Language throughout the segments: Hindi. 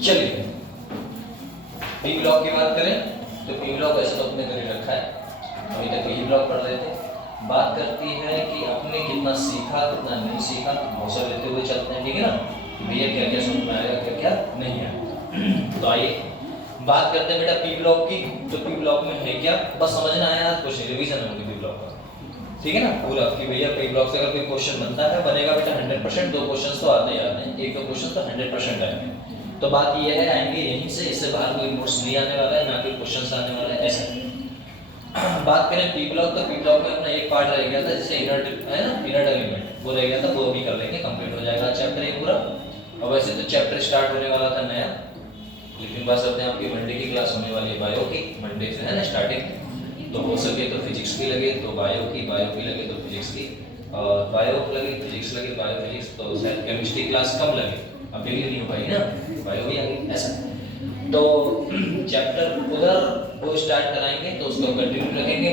चलिए पी ब्लॉक की बात करें तो पी ब्लॉक ऐसे तो अपने घर रखा है, अभी तक पी ब्लॉक पढ़ रहे थे। बात करती है कि आपने कितना सीखा कितना नहीं सीखा, हौसला लेते हुए चलते हैं, ठीक है ना। भैया क्या क्या समझ में आएगा क्या क्या नहीं आएगा। तो आइए बात करते हैं बेटा पी ब्लॉक की। तो पी ब्लॉक में है क्या, बस समझना है यार, कुछ रिवीजन होगी पी ब्लॉक का, ठीक है ना पूरा। कि भैया पी ब्लॉक से अगर कोई क्वेश्चन बनता है बनेगा बेटा 100%, दो क्वेश्चन तो आते ही आते हैं, एक दो क्वेश्चन तो 100% आएंगे। तो बात ये है आएंगे यहीं से, इससे बाहर कोई नोट्स नहीं आने वाला है, ना कोई क्वेश्चन आने वाला है, ऐसा। बात करें पी ब्लॉक तो पी ब्लॉक में अपना एक पार्ट रह गया था जैसे इनर्ट है ना, इनर्ट एलिमेंट वो रह गया था, वो भी कर लेंगे, कंप्लीट हो जाएगा चैप्टर ये पूरा। और वैसे तो चैप्टर स्टार्ट होने वाला था नया, लेकिन बस अपने आपकी मंडे की क्लास होने वाली है बायो की, मंडे से है ना स्टार्टिंग। तो हो सके तो फिजिक्स की लगे तो बायो की लगे तो फिजिक्स की, और बायो लगे फिजिक्स लगे बायो फिजिक्स, तो शायद केमिस्ट्री क्लास कम लगे, अब डेली नहीं हो पाई ना, बायो भी आ गई ऐसा। तो चैप्टर उधर वो स्टार्ट कराएंगे तो उसको कंटिन्यू रखेंगे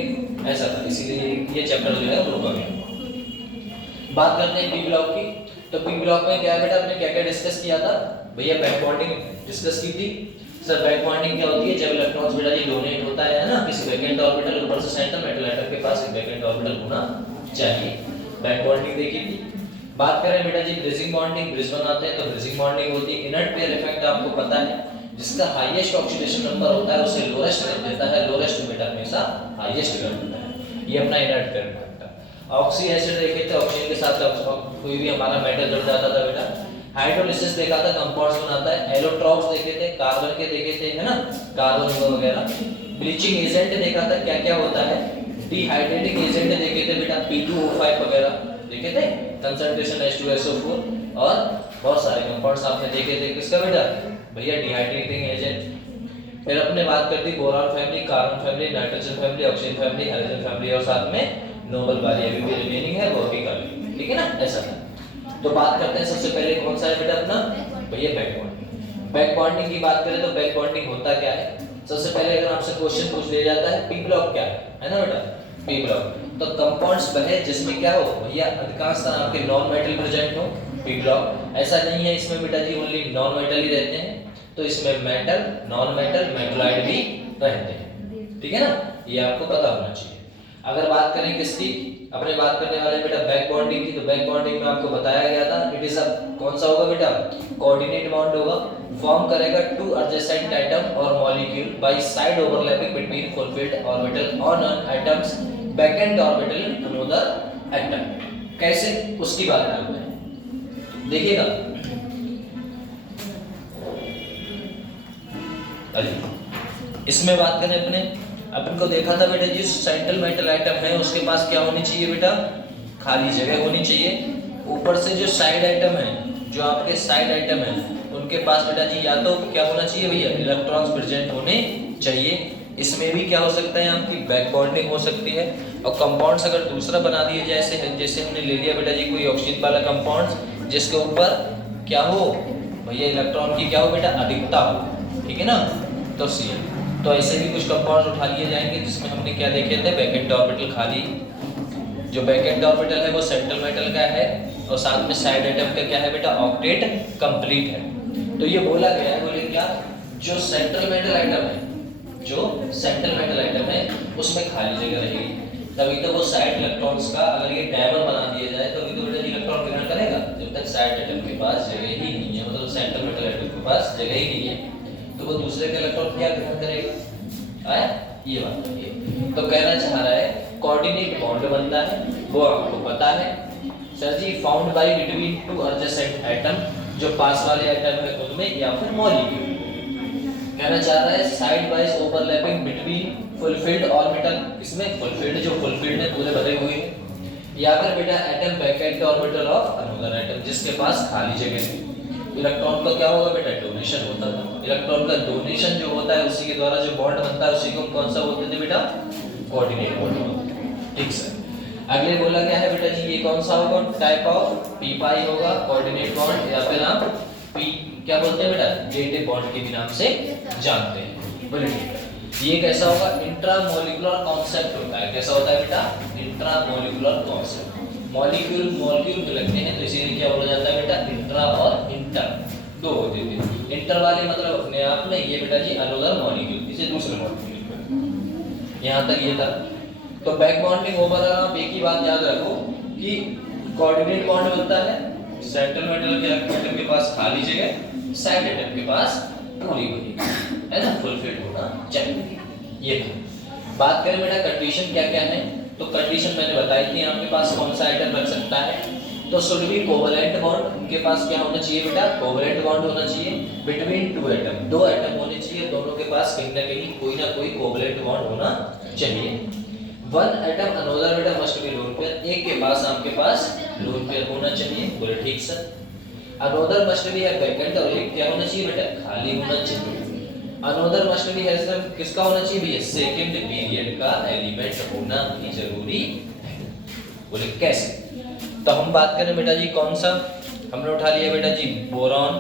ऐसा था, इसीलिए ये चैप्टर जो है वो रुका गया। बात करते हैं पी ब्लॉक की। तो पी ब्लॉक में क्या है बेटा, आपने क्या क्या डिस्कस किया था भैया, बैक बॉन्डिंग डिस्कस की थी। सर बैक बॉन्डिंग क्या होती है, जब इलेक्ट्रॉन्स बेटा जी डोनेट होता है ना किसी वैकेंट ऑर्बिटल, ऊपर से सेंट्रल मेटल एटम के पास एक वैकेंट ऑर्बिटल होना चाहिए, बैक बॉन्डिंग देखी थी। बात करें बेटा जी ब्रिजिंग बॉन्डिंग, ब्रिज बनाते हैं तो ब्रिजिंग बॉन्डिंग होती है। इनर्ट पेयर इफेक्ट आपको पता है, जिसका हाईएस्ट ऑक्सीडेशन नंबर होता है उसे लोएस्ट कर देता है, लोएस्ट बेटा हमेशा हाईएस्ट कर देता है, ये अपना इनर्ट पेयर इफेक्ट है। ऑक्सी एसिड देखे थे, ऑक्सीजन के साथ कोई भी हमारा मेटल जुड़ जाता था बेटा। हाइड्रोलिसिस देखा था, कंपाउंड्स बनाता है। एलोट्रॉप्स देखे थे, कार्बन के देखे थे है ना, कार्बन वगैरह। ब्लीचिंग एजेंट देखा था, क्या क्या होता है। डिहाइड्रेटिंग एजेंट देखे थे बेटा, P2O5 वगैरह देखे थे, कंसंट्रेशन H2SO4, और बहुत सारे कंपाउंड्स आपने देखे थे। किसका बेटा भैया, डिहाइड्रेटिंग एजेंट। फिर अपने बात करती boron family, carbon family, nitrogen family, oxygen family, hydrogen family, और साथ में नोबल वाली अभी भी रिमेनिंग है, वो भी कर ली, ठीक है ना ऐसा था। तो बात करते हैं सबसे पहले कौन सा है बेटा अपना भैया, बैक बॉन्डिंग। बैक बॉन्डिंग की बात करें तो बैक बॉन्डिंग होता क्या है। सबसे पहले अगर आपसे क्वेश्चन पूछ लिया जाता है पी ब्लॉक क्या है ना बेटा, पी ब्लॉक तो कंपाउंड्स वह जिसमें क्या हो भैया, अधिकांश तरह आपके नॉन मेटल प्रेजेंट हो। पी ब्लॉक ऐसा नहीं है इसमें बेटा जी ओनली नॉन मेटल ही रहते हैं, तो इसमें मेटल नॉन मेटल मेटलॉइड भी रहते हैं, ठीक है ना, ये आपको पता होना चाहिए। अगर बात करें किसकी, अपने बात करने वाले बेटा बैक बॉन्डिंग की, तो बैक बॉन्डिंग में आपको बताया गया था इट इज अ कौन सा होगा बेटा, कोऑर्डिनेट बॉन्ड होगा। फॉर्म करेगा टू एडजेसेंट एटम और molecule by side overlapping between fulfilled orbital on an atoms vacant orbital another atom. कैसे, उसकी बात करते हैं, देखिएगा। इसमें बात करें अपने, अपन को देखा था बेटा जी सेंट्रल मेटल एटम है उसके पास क्या होनी चाहिए बेटा, खाली जगह होनी चाहिए। ऊपर से जो साइड एटम है, जो आपके साइड एटम है उनके पास बेटा जी या तो क्या होना चाहिए भैया, इलेक्ट्रॉन्स प्रेजेंट होने चाहिए। इसमें भी क्या हो सकता है आपकी बैक बॉन्डिंग हो सकती है। और कंपाउंड्स अगर दूसरा बना दिए जैसे हमने ले लिया बेटा जी कोई ऑक्सीजन वाला कंपाउंड जिसके ऊपर क्या हो भैया, इलेक्ट्रॉन की क्या हो बेटा, अधिकता हो, ठीक है ना, तो सी। तो ऐसे भी कुछ कंपाउंड्स उठा लिए जाएंगे जिसमें हमने क्या देखे थे, वैकेंट ऑर्बिटल खाली। जो वैकेंट ऑर्बिटल है वो सेंट्रल मेटल का है, और साथ में साइड एटम का क्या है बेटा, ऑक्टेट कंप्लीट है। तो ये बोला गया है, बोले क्या, जो सेंट्रल मेटल आइटम है, जो सेंट्रल मेटल आइटम है उसमें खाली जगह रहेगी, तभी तो वो साइड इलेक्ट्रॉन्स का अगर ये डायमंड बना दिया जाए तो तो बेटा इलेक्ट्रॉन ग्रहण करेगा। जब तक साइड एटम के पास जगह ही नहीं है, मतलब सेंट्रल मेटल आइटम के पास जगह ही नहीं है, तो वो दूसरे का इलेक्ट्रॉन क्या ग्रहण करेगा, आया ये बात है। तो कहना चाह रहा है कोऑर्डिनेट बॉन्ड बनता है, वो आपको पता है sir ji, found by between two adjacent atom, जो पास वाले एटम है उनमें या फिर मॉलिक्यूल। कहना चाह रहा है side wise overlapping between fulfilled orbital, इसमें फुलफिल्ड जो फुलफिल्ड में पूरे भरे हुए हैं, या फिर बेटा atom vacant orbital of another atom जिसके पास खाली जगह है। इलेक्ट्रॉन का क्या होगा बेटा, डोनेशन होता है। इलेक्ट्रॉन का डोनेशन जो होता है उसी के द्वारा जो बॉन्ड बनता है उसी को कौन सा बोलते थे बेटा, कोऑर्डिनेट बॉन्ड, ठीक सर। अगले बोला गया है बेटा जी ये कौन सा होगा, टाइप ऑफ पी पाई होगा कोऑर्डिनेट बॉन्ड, या फिर आप पी क्या बोलते हैं बेटा, जेटे बॉन्ड के भी नाम से जानते हैं। बोलिए ठीक है, ये कैसा होगा, इंट्रामोलिकुलर कॉन्सेप्ट होता है। कैसा होता है बेटा, इंट्रामोलिकुलर कॉन्सेप्ट। मॉलिक्यूल मॉलिक्यूल में लगते हैं तो इसीलिए क्या बोला जाता है बेटा, इंट्रा और इंटर, 2 होते थे। इंटर वाले मतलब अपने आप में ये बेटा जी अनदर मॉलिक्यूल, इसे दूसरे मॉलिक्यूल, यहाँ तक ये था। तो बैक बॉन्डिंग ओवरऑल आप एक ही बात याद रखो कि कोऑर्डिनेट बॉन्ड बनता है सेंट्रल मेटल के एटम के पास खाली जगह, साइड एटम के पास पूरी हुई है ना, फुलफिल्ड होना चाहिए। ये था। बात करें बेटा कंडीशन क्या क्या है, तो कंडीशन मैंने बताई थी आपके पास कौन सा आइटम रख सकता है, तो शुड बी कोवलेंट बॉन्ड, उनके पास क्या होना चाहिए बेटा, कोवलेंट बॉन्ड होना चाहिए बिटवीन टू एटम, दो एटम होने चाहिए, दोनों के पास कहीं ना कोई कोवलेंट बॉन्ड होना चाहिए। वन एटम अनदर बेटा मस्ट बी लोन पेयर, एक के पास आपके पास लोन पेयर होना चाहिए, बोले ठीक सर। अनदर मस्ट बी है वैकेंट, और एक क्या होना चाहिए बेटा, खाली होना चाहिए। अनदर मस्ट बी है सर किसका होना चाहिए भैया, सेकंड पीरियड का एलिमेंट होना भी जरूरी है। बोले कैसे, तो हम बात करें बेटा जी कौन सा, हमने उठा लिया बेटा जी बोरॉन,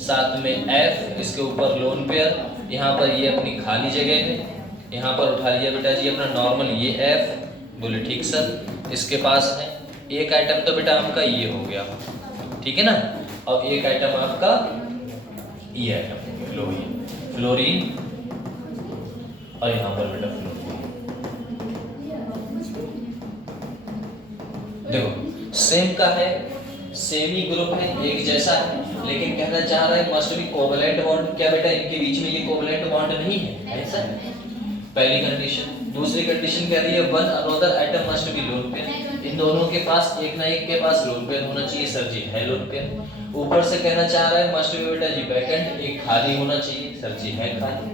साथ में F, इसके ऊपर लोन पेयर, यहाँ पर ये अपनी खाली जगह है, यहाँ पर उठा लिया बेटा जी अपना नॉर्मल ये F, बोले ठीक सर। इसके पास है एक आइटम तो बेटा आपका ये हो गया, ठीक है ना, अब एक आइटम आपका ये आइटम फ्लोरीन, और यहाँ पर बेटा फ्लोरीन। देखो सेम का है, सेम ही ग्रुप है, एक जैसा है, लेकिन कहना चाह रहा है मस्ट बी कोवलेंट बॉन्ड। क्या बेटा इनके बीच में ये कोवलेंट बॉन्ड नहीं है, ऐसा पहली कंडीशन। दूसरी कंडीशन कह रही है one another item must be lone pair, इन दोनों के पास एक ना एक के पास लोन पेयर होना चाहिए सर जी, है लोन पेयर। ऊपर से कहना चाह रहा है मस्ट बी बेटा जी वैकेंट, एक खाली होना चाहिए सर जी, है खाली।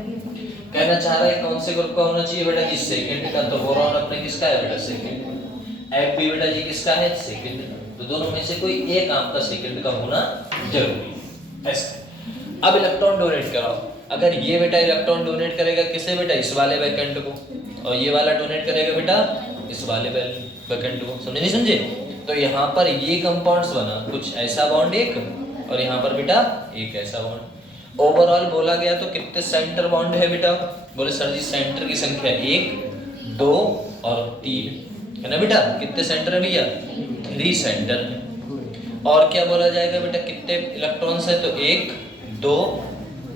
कहना चाह रहा है कौन से ग्रुप का होना चाहिए बेटा जी, सेकंड का, तो बोरॉन अपने किसका है बेटा, सेकंड। एफ भी बेटा जी किसका है, सेकंड, तो दोनों में से कोई एक आपका सेकंड का होना जरूरी है, ऐसा। अब इलेक्ट्रॉन डोनेट कराओ, अगर ये बेटा इलेक्ट्रॉन डोनेट करेगा किसे बेटा, इस वाले वैकेंट को, और ये वाला डोनेट करेगा बेटा इस वाले वैकेंट को, समझे नहीं समझे। तो यहाँ पर ये कंपाउंड्स बना कुछ ऐसा बॉन्ड एक, और यहाँ पर बेटा एक ऐसा बॉन्ड। ओवरऑल बोला गया तो कितने सेंटर बॉन्ड है बेटा, बोले सर जी सेंटर की संख्या 1 2 और 3 है ना बेटा, कितने सेंटर है भैया, 3 सेंटर है। और क्या बोला जाएगा बेटा कितने इलेक्ट्रॉन्स है, तो 1 2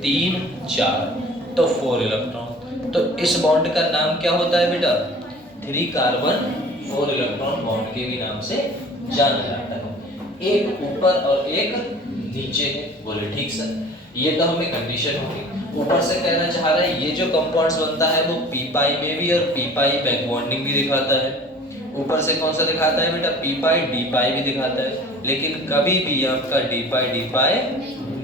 3 4, तो 4 इलेक्ट्रॉन। तो इस बॉन्ड का नाम क्या होता है बेटा, 3 कार्बन 4 इलेक्ट्रॉन बॉन्ड के भी नाम से जाना जाता है। एक ऊपर और एक नीचे है, बोले ठीक सर। ये तो हमें कंडीशन होगी। ऊपर से कहना चाह रहा है ये जो कंपाउंड्स बनता है वो पी पाई में भी और पी पाई बैक बॉन्डिंग भी दिखाता है। ऊपर से कौन सा दिखाता है बेटा, पी पाई डी पाई भी दिखाता है, लेकिन कभी भी आपका डी पाई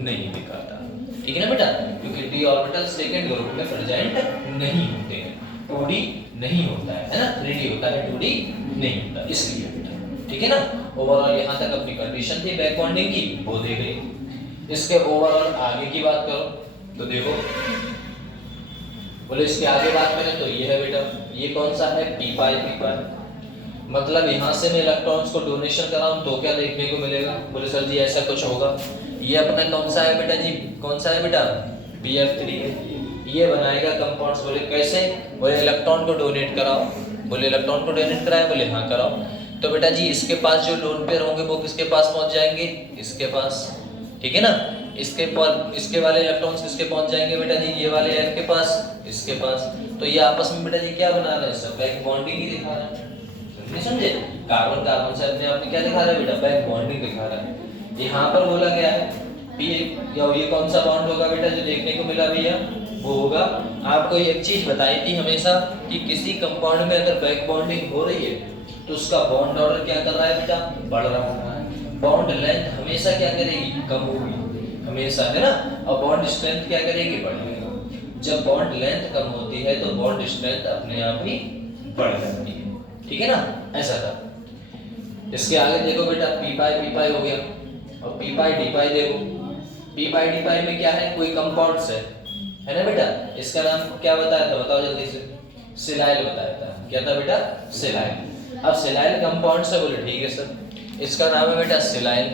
नहीं दिखाता, ठीक है ना बेटा, क्योंकि डी ऑर्बिटल सेकंड ग्रुप में प्रेजेंट नहीं होते हैं, 2d नहीं होता है ना, 3d होता है, 2d नहीं होता, इसलिए बेटा, ठीक है ना। ओवरऑल यहाँ तक अपनी कंडीशन थी बैक बॉन्डिंग की, वो दे गई। इसके ओवरऑल आगे की बात करो तो देखो, बोले इसके आगे बात करें तो ये है बेटा, ये कौन सा है, पी पाई, मतलब यहाँ से मैं इलेक्ट्रॉन्स को डोनेशन कराऊं तो क्या देखने को मिलेगा, बोले सर जी ऐसा कुछ होगा। ये अपना कौन सा है बेटा जी, कौन सा है बेटा, BF3 है। ये बनाएगा कंपाउंड्स, बोले कैसे, बोले इलेक्ट्रॉन को डोनेट कराओ, बोले इलेक्ट्रॉन को डोनेट कराए, बोले हाँ कराओ। तो बेटा जी इसके पास जो लोन पेयर होंगे वो किसके पास पहुंच जाएंगे, इसके पास, ठीक है ना। इसके वाले इलेक्ट्रॉन्स किसके पहुंच जाएंगे बेटा जी, ये वाले F के पास, इसके पास। तो ये आपस में बेटा जी क्या बना रहे हैं, सब बैक बॉन्डिंग ही दिखा रहे हैं, नहीं समझे। कार्बन कार्बन से अपने आप में क्या दिखा रहा है बेटा, बैक बॉन्डिंग दिखा रहा है। यहाँ पर बोला गया है पी, या ये कौन सा बॉन्ड होगा बेटा जो देखने को मिला भैया, वो होगा, आपको एक चीज बताई थी हमेशा कि किसी कंपाउंड में अगर बैक बॉन्डिंग हो रही है तो उसका बॉन्ड ऑर्डर क्या कर रहा है बेटा, बढ़ रहा है। बॉन्ड लेंथ हमेशा क्या करेगी, कम होगी हमेशा, है ना, और बॉन्ड स्ट्रेंथ क्या करेगी, बढ़ेगी। जब बॉन्ड लेंथ कम होती है तो बॉन्ड स्ट्रेंथ अपने आप ही बढ़ जाती है, ठीक है ना, ऐसा था। इसके आगे देखो बेटा पी पाई हो गया, और पी पाई डी पाई देखो, पी पाई डी पाई में क्या है, कोई कंपाउंड्स है ना बेटा। इसका नाम क्या बताया था, बताओ जल्दी से, सिलाइल बताया था, क्या था बेटा, सिलाइल। अब सिलाइल कंपाउंड से, बोले ठीक है सर, इसका नाम है बेटा सिलाइल।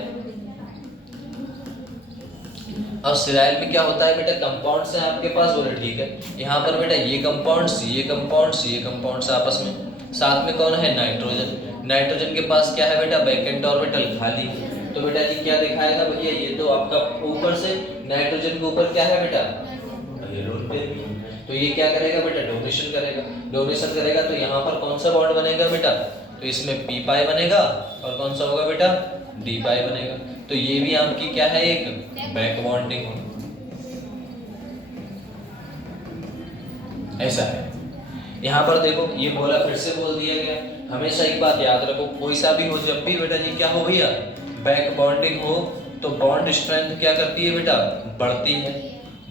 अब सिलाइल में क्या होता है बेटा, कंपाउंड्स हैं आपके पास, बोले ठीक है। यहाँ पर बेटा ये कंपाउंड्स आपस में, साथ में कौन है, नाइट्रोजन। नाइट्रोजन के पास क्या है बेटा, वैकेंट ऑर्बिटल खाली। तो बेटा जी क्या दिखाएगा भैया, ये तो आपका ऊपर से नाइट्रोजन के ऊपर क्या है बेटा, ये लोन पेयर भी है। तो ये क्या करेगा बेटा, डोनेशन करेगा। डोनेशन करेगा तो यहाँ पर कौन सा बॉन्ड बनेगा बेटा, तो इसमें पी पाई बनेगा और कौन सा होगा बेटा, डी पाई बनेगा। तो ये भी आपकी क्या है, एक बैक बॉन्डिंग होगी। ऐसा है। यहाँ पर देखो ये बोला, फिर से बोल दिया गया, हमेशा एक बात याद रखो, कोई सा भी हो, जब भी बेटा जी क्या हो भैया, बैक बॉन्डिंग हो तो बॉन्ड स्ट्रेंथ क्या करती है बेटा, बढ़ती है।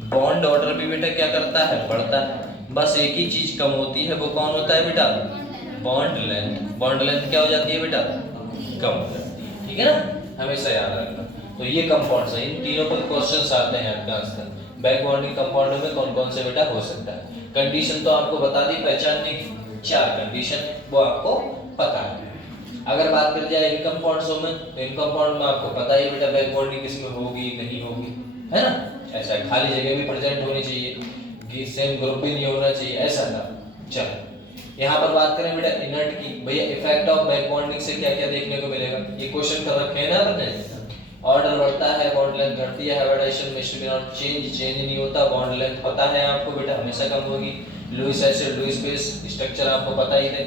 बॉन्ड ऑर्डर भी बेटा क्या करता है, बढ़ता है। बस एक ही चीज कम होती है, वो कौन होता है बेटा, बॉन्ड लेंथ। बॉन्ड लेंथ क्या हो जाती है बेटा, कम हो जाती है। ठीक है ना, हमेशा याद रखना। तो ये कंपाउंड्स हैं, इन तीनों पर क्वेश्चंस आते हैं आपके आंसर। बैक बॉन्डिंग कंपाउंड में कौन कौन से बेटा हो सकता है। कंडीशन तो आपको बता दी पहचानने की, 4 कंडीशन वो आपको पता है। अगर बात कर जाए इन कंपाउंड्स में, तो इन कंपाउंड में आपको पता ही बेटा बैक बॉन्डिंग किसमें होगी नहीं होगी, है ना। ऐसा है, खाली जगह भी प्रेजेंट होनी चाहिए, सेम ग्रुप भी नहीं होना चाहिए, ऐसा था। चलो यहाँ पर बात करें बेटा इनर्ट की, भैया इफेक्ट ऑफ बैक बॉन्डिंग से क्या क्या देखने को मिलेगा, ये क्वेश्चन कर रखे हैं ना आपने। ऑर्डर बढ़ता है, बॉन्ड लेंथ घटती है, हाइब्रिडाइजेशन में चेंज नहीं होता, बॉन्ड लेंथ पता है आपको बेटा हमेशा कम होगी। Lewis acid Lewis base structure आपको पता ही है,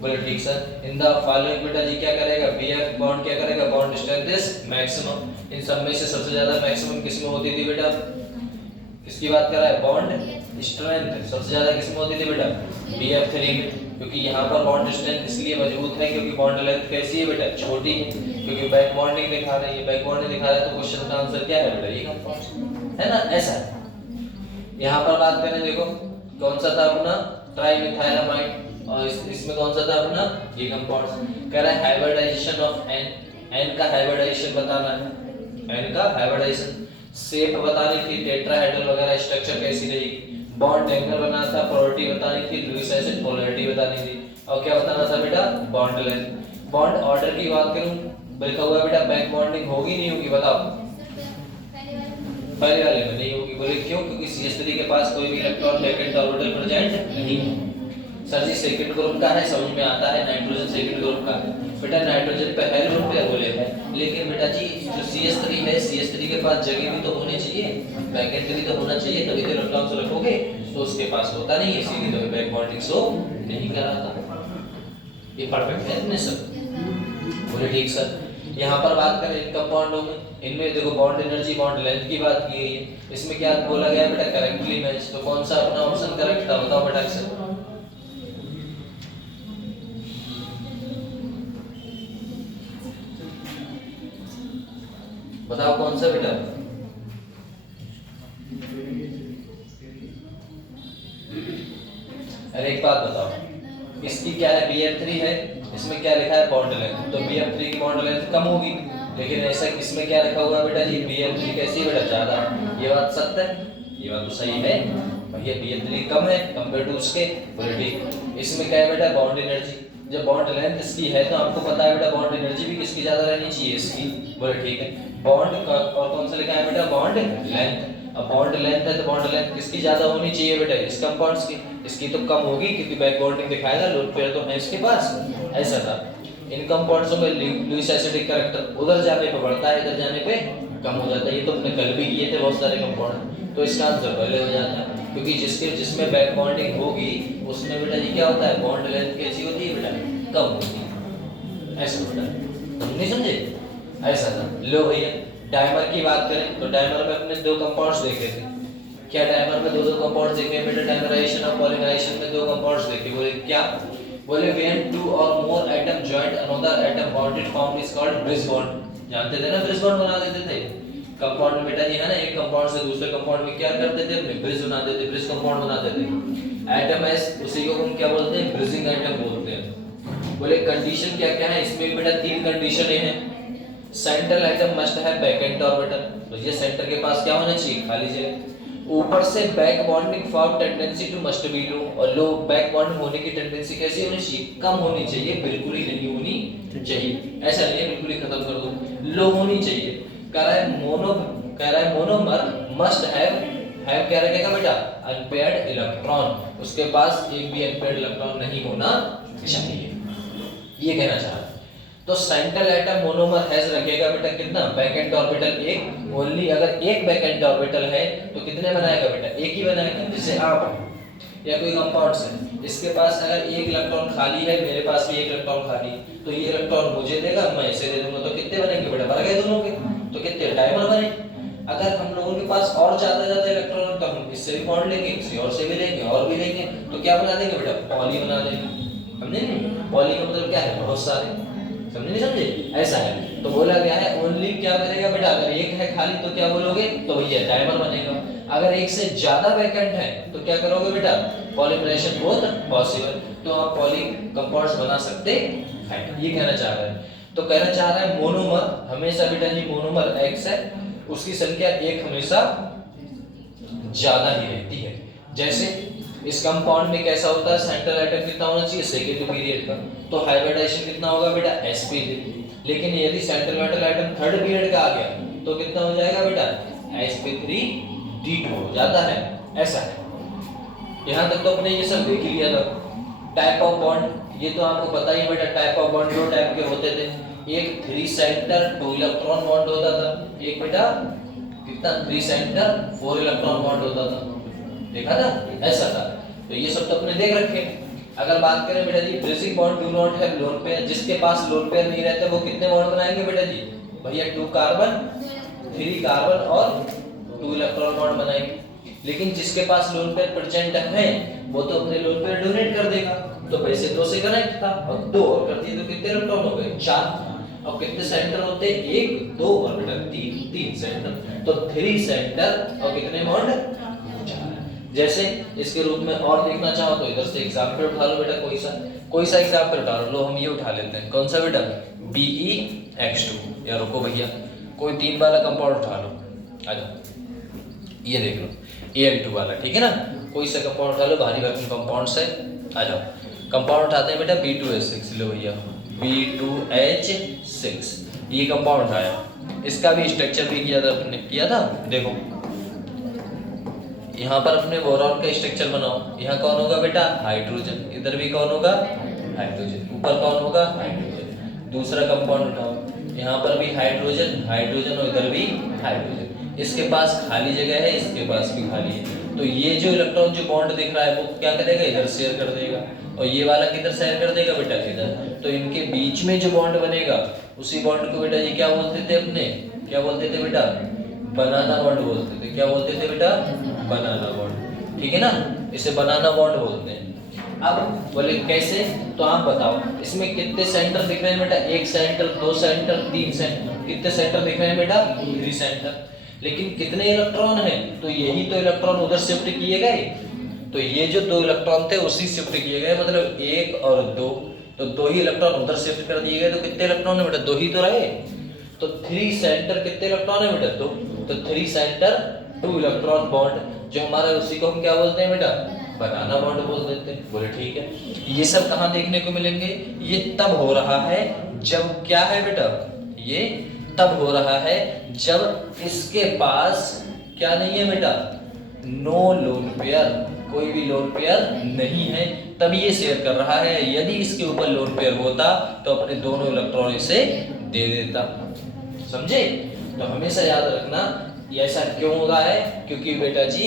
बोले ठीक सर। इन द फॉलोइंग बेटा जी क्या करेगा, बीएफ बॉन्ड क्या करेगा, बॉन्ड स्ट्रेंथ इज मैक्सिमम। इन सब में से सबसे ज्यादा मैक्सिमम किसमें होती थी बेटा, किसकी बात कर रहा है, बॉन्ड स्ट्रेंथ सबसे ज्यादा किसमें होती थी बेटा, BF3 में। क्योंकि यहाँ पर बॉन्ड स्ट्रेंथ इसलिए मजबूत है क्योंकि बॉन्ड लेंथ कैसी है बेटा, छोटी है। क्योंकि बैक बॉन्डिंग दिखा रही है, बैक बॉन्डिंग दिखा रहा है तो क्वेश्चन का आंसर क्या है बेटा, ये कंपाउंड है ना, ऐसा है। यहाँ पर बात करें, देखो कौन सा था अपना, ट्राइमिथाइलामाइड, और इसमें कौन सा था अपना, ये कंपाउंड। कह रहा है हाइब्रिडाइजेशन ऑफ एन का हाइब्रिडाइजेशन बताना है, एन का हाइब्रिडाइजेशन। शेप बतानी थी, टेट्राहेड्रल वगैरह स्ट्रक्चर कैसी रहेगी। बॉन्ड एंगल बनाना था, पोलैरिटी बतानी थी, लुईस एसिड पोलैरिटी बतानी थी। और क्या बताना था बेटा, बॉन्ड लेंथ। बॉन्ड ऑर्डर की बात करूं, लिखा हुआ है बेटा बैक बॉन्डिंग होगी नहीं होगी, बताओ। पहले वाले में नहीं होगी, बोले क्यों, क्योंकि CH3 के पास कोई भी इलेक्ट्रॉन वैकेंट ऑर्बिटल प्रेजेंट नहीं है। सर जी सेकंड ग्रुप का है, समझ में आता है, नाइट्रोजन सेकंड ग्रुप का है बेटा, नाइट्रोजन पे है लोन पेयर बोले है, लेकिन बेटा जी जो CH3 है, CH3 के पास जगह भी तो होनी चाहिए, वैकेंट भी तो होना चाहिए, तभी तो इलेक्ट्रॉन से रखोगे, तो उसके पास होता नहीं है, इसीलिए तो बैक बॉन्डिंग शो नहीं कराता। ये परफेक्ट है इतने सब, बोले ठीक सर। यहाँ पर बात करें इन कंपाउंडों में, इनमें देखो बॉन्ड एनर्जी बॉन्ड लेंथ की बात की गई है, इसमें क्या बोला गया बेटा, करेक्टली मैच। तो कौन सा अपना ऑप्शन करेक्ट था, बताओ बेटा से, बताओ कौन सा बेटा। अरे एक बात बताओ, इसकी क्या है, BF3 है, इसमें क्या लिखा है, बॉन्ड लेंथ, तो BF3 की बॉन्ड लेंथ कम होगी। लेकिन ऐसा इसमें क्या लिखा हुआ है बेटा जी, BF3 कैसी है बेटा, ज्यादा। ये बात सत्य है, ये बात तो सही है भैया, BF3 कम है कंपेयर टू उसके, बोले ठीक। इसमें क्या है बेटा, बॉन्ड एनर्जी, जब बॉन्ड लेंथ इसकी है तो आपको पता है बेटा बॉन्ड एनर्जी भी किसकी ज्यादा रहनी चाहिए, इसकी, बोले ठीक है। बॉन्ड और कौन सा लिखा है बेटा, बॉन्ड लेंथ। अब बॉन्ड लेंथ है तो बॉन्ड लेंथ किसकी ज्यादा होनी चाहिए बेटा, इस कंपाउंड्स की, इसकी तो कम होगी क्योंकि बैक बॉन्डिंग दिखाएगा, लोन पेयर तो है इसके पास, ऐसा था। इन कंपाउंड्स में लुईस एसिडिक कैरेक्टर उधर जाने पे बढ़ता है, इधर जाने पे कम हो जाता है। ये तो अपने कल भी किए थे बहुत सारे कंपाउंड, तो इसका आंसर पहले हो जाता है, क्योंकि जिसमें बैक बॉन्डिंग होगी उसमें बेटा जी क्या होता है, बॉन्ड लेंथ कैसी होती है बेटा, कम होती है, ऐसा बेटा, नहीं समझे, ऐसा था। लो भैया डायमर की बात करें तो डायमर में अपने 2 कंपाउंड्स देखे थे, क्या डायमर में 2 कंपाउंड्स देखे बेटा, डायमराइजेशन और पॉलीमराइजेशन में 2 कंपाउंड्स देखे, बोले क्या, बोले when 2 or more atom joint another atom bond it formed is called bridge bond। जानते थे ना, ब्रिज बॉन्ड बना देते थे कंपाउंड में बेटा जी, है ना, एक कंपाउंड से दूसरे कंपाउंड में क्या करते थे, अपने ब्रिज बना देते, ब्रिज कंपाउंड बनाते थे। एटम है उसी को हम क्या बोलते हैं, ब्रिजिंग एटम बोलते हैं। बोले कंडीशन क्या क्या है इसमें बेटा, 3 कंडीशन हैं। Central atom must have vacant orbital, तो ये सेंटर के पास क्या होना चाहिए, खाली जगह। ऊपर से back bonding for tendency to must be low, और लो बैक बॉन्डिंग होने की टेंडेंसी कैसी होनी चाहिए, कम होनी चाहिए, बिल्कुल ही नहीं होनी चाहिए, ऐसा नहीं है बिल्कुल ही खत्म कर दो, लो होनी चाहिए। कह रहा है मोनोमर मस्ट हैव क्या रखेगा बेटा, अनपेयर्ड इलेक्ट्रॉन, उसके पास एक भी अनपेयर्ड इलेक्ट्रॉन नहीं होना चाहिए, ये कहना चाह रहा है। तो सेंट्रल एटम मोनोमर हैज रखेगा बेटा कितना, वैकेंट ऑर्बिटल एक, ओनली अगर एक वैकेंट ऑर्बिटल है तो कितने बनाएगा बेटा, एक ही बनाएगा। जैसे आप या कोई कंपाउंड है, इसके पास अगर एक इलेक्ट्रॉन खाली है, मेरे पास भी एक इलेक्ट्रॉन खाली, तो ये इलेक्ट्रॉन मुझे देगा, मैं इसे दे दूंगा, तो कितने बनेंगे बेटा, बढ़ गए दोनों के, तो कितने डायमर बने। अगर हम लोगों के पास और ज्यादा इलेक्ट्रॉन तो हम इससे भी बॉन्ड लेंगे, किसी और से भी लेंगे, और भी लेंगे, तो क्या बना देंगे बेटा, पॉली बना देंगे। समझे नहीं, पॉली का मतलब क्या है, बहुत सारे, समझे नहीं समझे, ऐसा है। तो बोला गया है ओनली क्या बनेगा बेटा, अगर एक है खाली तो क्या बोलोगे, तो भैया डायमर बनेगा। अगर एक से ज्यादा वैकेंट है तो क्या करोगे बेटा, पॉलीमराइजेशन बोथ पॉसिबल, तो आप पॉली कंपाउंड्स बना सकते हैं, ये कहना चाह रहा है। तो कहना चाह रहा है मोनोमर हमेशा बेटा जी, मोनोमर एक्स है, उसकी संख्या एक हमेशा ज्यादा ही रहती है। जैसे इस कंपाउंड में कैसा होता है, सेंट्रल एटम कितना होना चाहिए, सेकेंड पीरियड का, तो हाइब्रिडाइजेशन कितना होगा बेटा, sp3। लेकिन यदि central metal atom third period का आ गया तो कितना हो जाएगा बेटा, sp3d2 हो जाता है, ऐसा है। यहाँ तक तो अपने ये सब देख लिया था। टाइप ऑफ बॉन्ड, ये तो आपको पता ही बेटा, टाइप ऑफ बॉन्ड दो टाइप के होते थे, एक 3 सेंटर 2 इलेक्ट्रॉन बॉन्ड होता था, एक बेटा कितना 3 सेंटर 4 इलेक्ट्रॉन बॉन्ड होता था, देखा था, ऐसा था। तो ये सब तो अपने देख रखे। अगर बात करें बेटा जी bridging bond do not have lone pair, जिसके पास लोन पेयर नहीं रहते वो कितने बॉन्ड बनाएंगे बेटा जी, भैया 2 कार्बन 3 कार्बन और 2 इलेक्ट्रॉन बॉन्ड बनाएंगे। लेकिन जिसके पास लोन पेयर प्रेजेंट है वो तो अपने लोन पेयर डोनेट कर देगा, तो वैसे 2 से कनेक्ट था और 2 और कर दिए तो कितने इलेक्ट्रॉन हो गए, 4। और कितने सेंटर होते, 1 2 और बेटा 3 सेंटर, तो 3 सेंटर और कितने बॉन्ड, 4। जैसे इसके रूप में और देखना चाहो तो इधर से एग्जांपल उठा लो बेटा, कोई सा एग्जांपल उठा लो, हम ये उठा लेते हैं, कौन सा बेटा, BeX2, या रुको भैया कोई 3 वाला कंपाउंड उठा लो, आ जाओ ये देख लो Al2 वाला, ठीक है ना, कोई सा कंपाउंड उठा लो, भारी भारी कंपाउंड से आ जाओ। कंपाउंड उठाते हैं बेटा B2H6, लो भैया B2H6, ये कंपाउंड उठाया, इसका भी स्ट्रक्चर भी किया था अपने, किया था, देखो यहाँ पर अपने बोरॉन का स्ट्रक्चर बनाओ, यहाँ कौन होगा बेटा, हाइड्रोजन, इधर भी कौन होगा, हाइड्रोजन, ऊपर कौन होगा, हाइड्रोजन। दूसरा कंपाउंड उठाओ, यहाँ पर भी हाइड्रोजन हाइड्रोजन और इधर भी हाइड्रोजन, इसके पास खाली जगह है, इसके पास भी खाली है, तो ये जो इलेक्ट्रॉन जो बॉन्ड दिख रहा है वो क्या करेगा, इधर शेयर कर देगा, और ये वाला किधर शेयर कर देगा बेटा, इधर। तो इनके बीच में जो बॉन्ड बनेगा उसी बॉन्ड को बेटा जी क्या बोलते थे अपने, क्या बोलते थे बेटा, बनाना बॉन्ड बोलते थे, क्या बोलते थे बेटा, बनाना बॉन्ड, ठीक है ना, इसे बनाना बॉन्ड बोलते हैं। अब बोले कैसे, तो आप बताओ इसमें कितने सेंटर दिख रहे हैं बेटा, 1 सेंटर 2 सेंटर 3 सेंटर, कितने सेंटर दिख रहे हैं बेटा, 3 सेंटर। लेकिन कितने इलेक्ट्रॉन हैं, तो यही तो इलेक्ट्रॉन उधर शिफ्ट किए गए, तो ये जो 2 इलेक्ट्रॉन थे उसी शिफ्ट किए गए, मतलब 1 और 2, तो 2 ही इलेक्ट्रॉन उधर शिफ्ट कर दिए गए, तो कितने इलेक्ट्रॉन है बेटा, 2 ही तो रहे। तो 3 सेंटर कितने इलेक्ट्रॉन है बेटा, 2, तो 3 सेंटर 2 इलेक्ट्रॉन बॉन्ड, जो हमारा उसी को हम क्या बोलते हैं बेटा, बनाना बॉन्ड बोल देते हैं। बोले ठीक है। ये सब कहाँ देखने को मिलेंगे, ये तब हो रहा है जब क्या है बेटा, ये तब हो रहा है जब इसके पास क्या नहीं है बेटा, नो लोन पेयर, कोई भी लोन पेयर नहीं है, तभी ये शेयर कर रहा है। यदि इसके ऊपर लोन पेयर होता तो अपने दोनों इलेक्ट्रॉन इसे दे देता, समझे। तो हमेशा याद रखना ऐसा क्यों होगा है, क्योंकि बेटा जी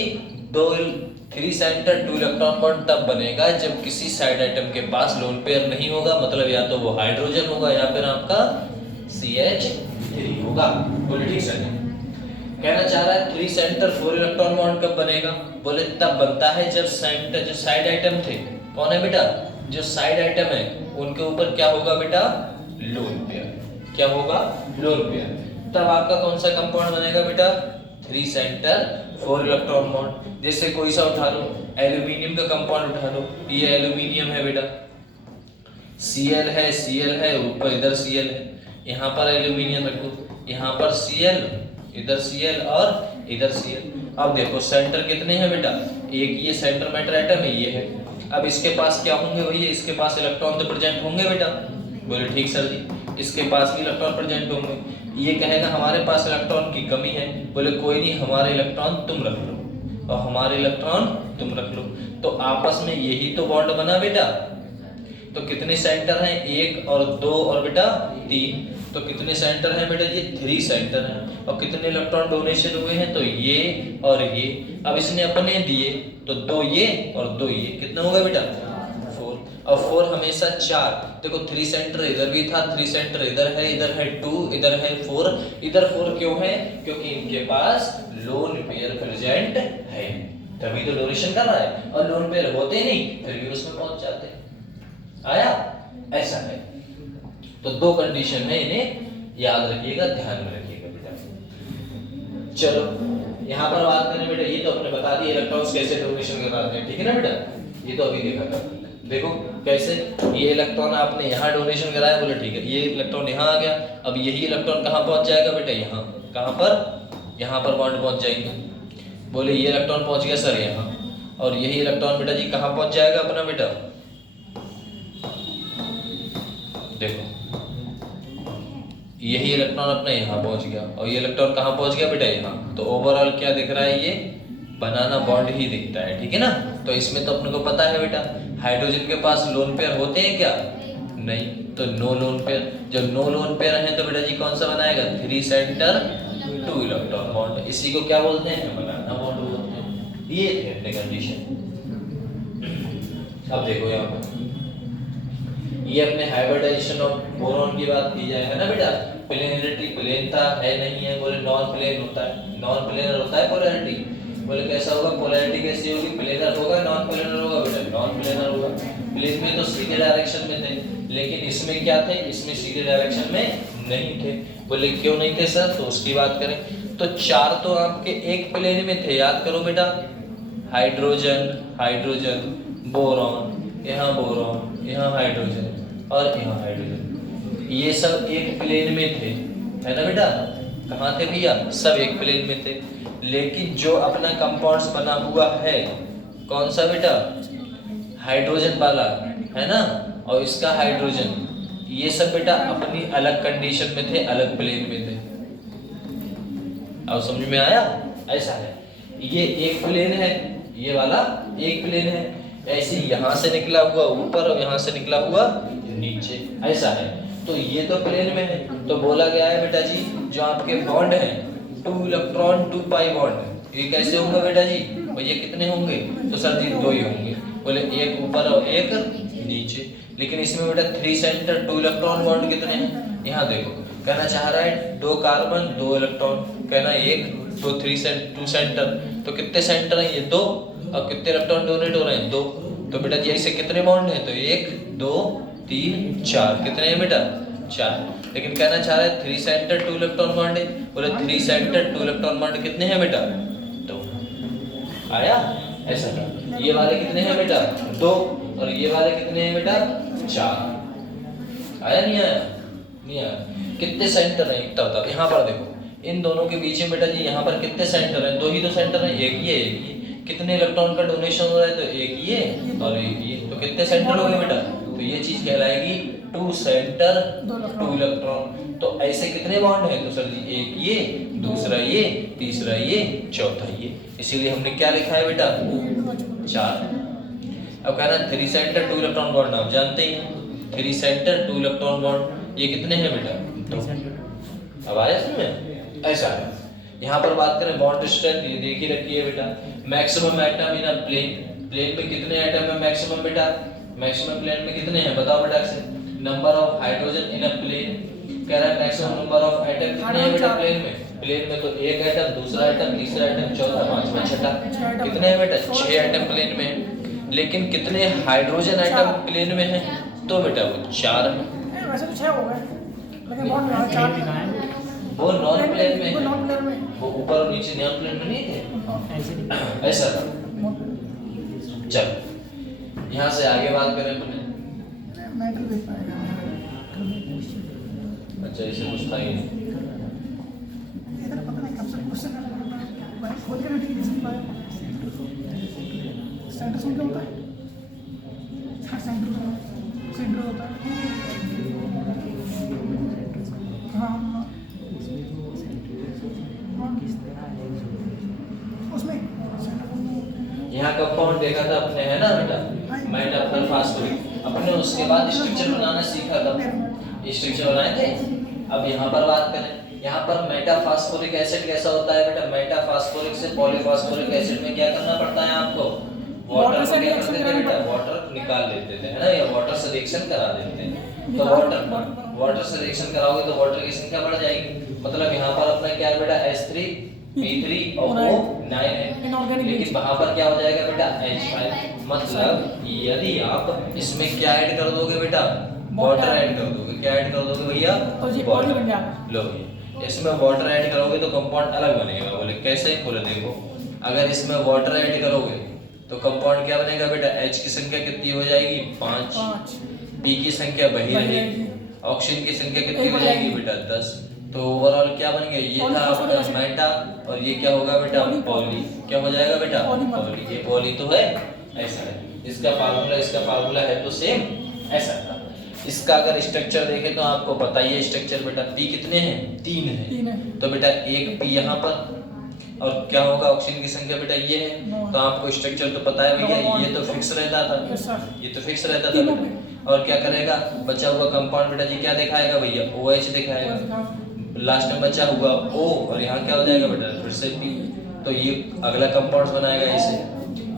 3 सेंटर 2 इलेक्ट्रॉन बॉन्ड तब बनेगा जब किसी साइड आइटम के पास लोन पेयर नहीं होगा, मतलब या तो वो हाइड्रोजन होगा या फिर आपका CH3 होगा। बोले ठीक सर, कहना चाह रहा है 3 सेंटर 4 इलेक्ट्रॉन बॉन्ड कब बनेगा, बोले तब बनता है जब सेंटर जो साइड आइटम थे, कौन है बेटा, जो साइड आइटम है उनके ऊपर क्या होगा बेटा, लोन पेयर, क्या होगा, लोन पेयर। तब आपका कौन सा कंपाउंड बनेगा बेटा, 3 सेंटर 4 इलेक्ट्रॉन बॉन्ड। जैसे कोई सा उठा लो, एल्यूमिनियम का कंपाउंड उठा लो, ये एल्यूमिनियम है बेटा, Cl है, ऊपर इधर Cl है, यहाँ पर एल्यूमिनियम रखो, यहाँ पर Cl, इधर Cl और इधर Cl। अब देखो सेंटर कितने हैं बेटा, एक ये सेंटर मैटर एटम है, ये है। अब इसके पास क्या होंगे भैया, इसके पास इलेक्ट्रॉन तो प्रेजेंट होंगे बेटा, बोले ठीक सर जी, इसके पास भी इलेक्ट्रॉन प्रेजेंट होंगे। ये कहेगा हमारे पास इलेक्ट्रॉन की कमी है, बोले कोई नहीं, हमारे इलेक्ट्रॉन तुम रख लो और हमारे इलेक्ट्रॉन तुम रख लो, तो आपस में यही तो बॉन्ड बना बेटा। तो कितने सेंटर हैं, 1 और 2 और बेटा 3, तो कितने सेंटर हैं बेटा जी, 3 सेंटर हैं। और कितने इलेक्ट्रॉन डोनेशन हुए हैं, तो ये और ये। अब इसने अपने दिए तो 2 ये और 2 ये, कितना होगा बेटा 4, और 4 हमेशा 4। देखो 3 सेंटर इधर भी था, 3 सेंटर इधर है 2, इधर है 4। इधर 4 क्यों है, क्योंकि इनके पास लोन पेयर प्रेजेंट है, तभी तो डोनेशन कर रहा है। और लोन पेयर होते नहीं फिर भी उसमें पहुंच जाते। आया, ऐसा है। तो 2 कंडीशन है, इन्हें याद रखिएगा, ध्यान में रखिएगा बेटा। चलो यहाँ पर बात करें बेटा, ये तो अपने बता दिए इलेक्ट्रॉन्स कैसे डोनेशन कराते हैं, ठीक है ना बेटा, ये तो अभी देखा था। देखो कैसे, ये इलेक्ट्रॉन आपने यहाँ डोनेशन कराया, बोले ठीक है, ये इलेक्ट्रॉन यहाँ आ गया। अब यही इलेक्ट्रॉन कहाँ पहुंच जाएगा बेटा, यहाँ। कहाँ पर, यहाँ पर बॉन्ड पहुंच जाएंगे। बोले ये इलेक्ट्रॉन पहुंच गया सर यहाँ, और यही इलेक्ट्रॉन बेटा जी कहाँ पहुंच जाएगा अपना बेटा, देखो यही इलेक्ट्रॉन अपना यहाँ पहुंच गया, और ये इलेक्ट्रॉन कहाँ पहुंच गया बेटा, यहाँ। तो ओवरऑल क्या दिख रहा है, ये बनाना बॉन्ड ही दिखता है, ठीक है ना। तो इसमें तो अपने को पता है बेटा, हाइड्रोजन के पास लोन पेयर होते हैं क्या, नहीं, तो नो लोन पेयर। जब नो लोन पेयर है तो बेटा जी कौन सा बनाएगा, 3 सेंटर 2 इलेक्ट्रॉन बॉन्ड, इसी को क्या बोलते हैं, बनाना बॉन्ड बोलते हैं। ये थे अपने कंडीशन। अब देखो यहाँ पर ये अपने हाइब्रिडाइजेशन ऑफ बोरॉन की बात की जाए, है ना बेटा। प्लेनरिटी, प्लेनता है नहीं है, बोले नॉन प्लेन होता है, नॉन प्लेनर होता है पोलैरिटी। बोले कैसा होगा, पोलैरिटी कैसी होगी, प्लेनर होगा नॉन प्लेनर होगा बेटा, नॉन प्लेनर होगा। प्लेन में तो सीधे डायरेक्शन में थे, लेकिन इसमें क्या थे, इसमें सीधे डायरेक्शन में नहीं थे। बोले क्यों नहीं थे सर, तो उसकी बात करें तो 4 तो आपके एक प्लेन में थे, याद करो बेटा, हाइड्रोजन, हाइड्रोजन, बोरॉन, यहाँ बोरॉन, यहाँ हाइड्रोजन और यहाँ हाइड्रोजन, ये सब एक प्लेन में थे, है ना बेटा। कहाँ थे भैया, सब एक प्लेन में थे। लेकिन जो अपना कंपाउंड्स बना हुआ है कौन सा बेटा, हाइड्रोजन वाला, है ना, और इसका हाइड्रोजन, ये सब बेटा अपनी अलग कंडीशन में थे, अलग प्लेन में थे। अब समझ में आया, ऐसा है। ये एक प्लेन है, ये वाला एक प्लेन है, ऐसे यहाँ से निकला हुआ ऊपर और यहाँ से निकला हुआ नीचे, ऐसा है। तो ये तो प्लेन में है, तो बोला गया है बेटा जी जो आपके बॉन्ड हैं 2 इलेक्ट्रॉन 2 पाई बॉन्ड, ये कैसे होंगे बेटा जी, और ये कितने होंगे, तो सर जी 2 ही होंगे। बोले एक ऊपर और एक नीचे, लेकिन इसमें बेटा 3 सेंटर 2 इलेक्ट्रॉन बॉन्ड कितने हैं, यहाँ देखो, कहना चाह रहा है 2 कार्बन 2 इलेक्ट्रॉन, कहना 1 तो 2 सेंटर, तो कितने सेंटर हैं, ये 2, और कितने इलेक्ट्रॉन डोनेट हो रहे हैं, 2। तो बेटा जी ऐसे कितने बॉन्ड हैं, तो 1 2 3 4, कितने हैं बेटा, 4। लेकिन कहना चाह रहा है 3 सेंटर 2 इलेक्ट्रॉन बॉन्ड है, बोले 3 सेंटर 2 इलेक्ट्रॉन बॉन्ड कितने हैं बेटा, 2। आया, ऐसा था। ये वाले कितने हैं बेटा, 2, और ये वाले कितने हैं बेटा, 4। आया नहीं आया, नहीं आया। कितने सेंटर हैं इतना बताओ, यहाँ पर देखो इन दोनों के बीच में बेटा जी यहाँ पर कितने सेंटर हैं, 2 ही तो सेंटर हैं, एक ये एक ये। कितने इलेक्ट्रॉन का डोनेशन हो रहा है, तो एक ये और एक ये, तो कितने सेंटर हो गए बेटा, तो ये चीज कहलाएगी 2 सेंटर 2 इलेक्ट्रॉन। तो ऐसे कितने बॉन्ड हैं, तो सर जी एक ये, दूसरा ये, तीसरा ये, चौथा ये, इसीलिए हमने क्या लिखा है बेटा, 4। अब कहना 3 सेंटर 2 इलेक्ट्रॉन बॉन्ड, आप जानते ही हैं 3 सेंटर 2 इलेक्ट्रॉन बॉन्ड, ये कितने हैं बेटा, 2। अब आया समझ में, ऐसा है। यहाँ पर बात करें बॉन्ड स्ट्रेंथ, ये देख ही रखिए बेटा, maximum atom in a plane, plane में कितने एटम है मैक्सिमम बेटा, मैक्सिमम प्लेन में कितने हैं बताओ बेटा से। Number of hydrogen in a plane, कह रहा है मैक्सिमम नंबर ऑफ एटम कितने हैं बेटा प्लेन में, प्लेन में तो एक एटम, दूसरा एटम, तीसरा एटम, चौथा, पांचवा, छठा, कितने हैं बेटा, 6 एटम प्लेन में है। लेकिन कितने हाइड्रोजन एटम प्लेन में है, तो बेटा वो 4 है। वैसे तो 6 हो गए, लेकिन बॉन्ड 4 वो नॉन प्लेन में है, वो ऊपर और नीचे नॉन प्लेन में नहीं थे, ऐसा था। चल यहाँ से आगे बात करें अपने, अच्छा इसे कुछ था ही नहीं, यहाँ कंपाउंड देखा था अपने, है ना बेटा, मेटाफर फास्फोरिक। अपने उसके बाद स्ट्रक्चर बनाना सीखा था, स्ट्रक्चर बनाए थे। अब यहाँ पर बात करें, यहाँ पर मेटाफॉस्फोरिक एसिड कैसा होता है बेटा, मेटाफॉस्फोरिक से पॉलीफॉस्फोरिक एसिड में क्या करना पड़ता है आपको, वाटर से क्या करते थे बेटा, वाटर निकाल लेते थे, है ना, या वाटर से रिएक्शन करा देते हैं। तो वाटर से रिएक्शन कराओगे तो वाटर की संख्या बढ़ जाएगी, मतलब यहाँ पर अपना क्या है बेटा, H3P3 और O9 है, लेकिन वहां पर क्या हो जाएगा बेटा, H5। मतलब यदि आप इसमें क्या ऐड कर दोगे बेटा, वाटर ऐड कर दोगे, क्या ऐड कर दोगे भैया, वाटर। लो भैया, इसमें वाटर ऐड करोगे तो कंपाउंड अलग बनेगा। बोले कैसे, बोले देखो, अगर इसमें वाटर ऐड करोगे तो कंपाउंड क्या बनेगा बेटा, H की संख्या कितनी हो जाएगी, 5, P की संख्या वही रहेगी, ऑक्सीजन की संख्या कितनी हो जाएगी बेटा, 10। तो ओवरऑल क्या बन गया, ये था आपका मेटा, और ये क्या होगा बेटा, पॉली। क्या हो जाएगा बेटा, पॉली। ये पॉली तो है, ऐसा है, इसका फार्मूला है तो सेम ऐसा था। इसका अगर स्ट्रक्चर देखें तो आपको पता ही है स्ट्रक्चर बेटा, पी कितने हैं, 3 है, तो बेटा एक पी यहाँ पर, और क्या होगा, ऑक्सीजन की संख्या बेटा ये है, तो आपको स्ट्रक्चर तो पता है भैया, ये तो फिक्स रहता था, ये तो फिक्स रहता था बेटा। और क्या करेगा, बचा हुआ कंपाउंड बेटा जी क्या दिखाएगा भैया, OH दिखाएगा, लास्ट में बचा हुआ O, और यहाँ क्या हो जाएगा बेटा, फिर से P, तो ये अगला कंपाउंड बनाएगा इसे।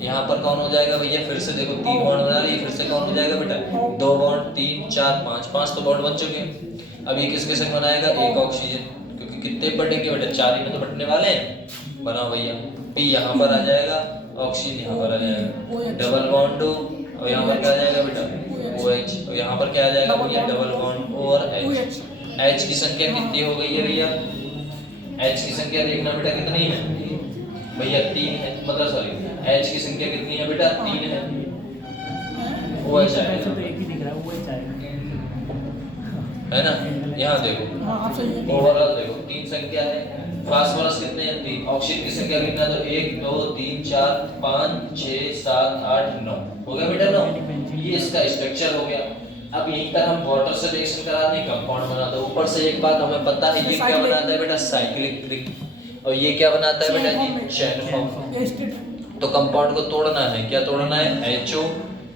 यहाँ पर कौन हो जाएगा भैया, फिर से देखो 3 बॉन्ड बना लिए, फिर से कौन हो जाएगा बेटा, 2 बॉन्ड, 3 4 5 तो बॉन्ड बन चुके हैं। अब ये किसके संग बनाएगा, एक ऑक्सीजन, क्योंकि कितने बटेंगे बेटा, 4 ही में तो बटने वाले हैं। बनाओ भैया, P यहाँ पर आ जाएगा, ऑक्सीजन यहाँ पर आ जाएगा, डबल बॉन्ड O, और यहाँ पर क्या आ जाएगा बेटा, OH, और यहाँ पर क्या आ जाएगा भैया, डबल बॉन्ड O और H। H की संख्या कितनी हो गई है भैया, H की संख्या देखना बेटा कितनी है भैया, 3 है, मतलब सॉरी, H की संख्या कितनी है बेटा, 3 है, OH है ना। यहाँ देखो ओवरऑल देखो 3 संख्या है, फास्फोरस कितने हैं, 3, ऑक्सीजन की संख्या कितना, तो 1 2 3 4 5 6 7 8 9 हो गया बेटा, 9। ये इसका स्ट्रक्चर हो गया। अब यहीं पर हम वाटर से रिएक्शन करा दें, कंपाउंड बना दो। ऊपर से एक बात हमें पता है, ये क्या बनाता है बेटा, साइक्लिक रिंग, और ये क्या बनाता है बेटा जी, चेन फॉर्म। तो कंपाउंड को तोड़ना है, क्या तोड़ना है, HO,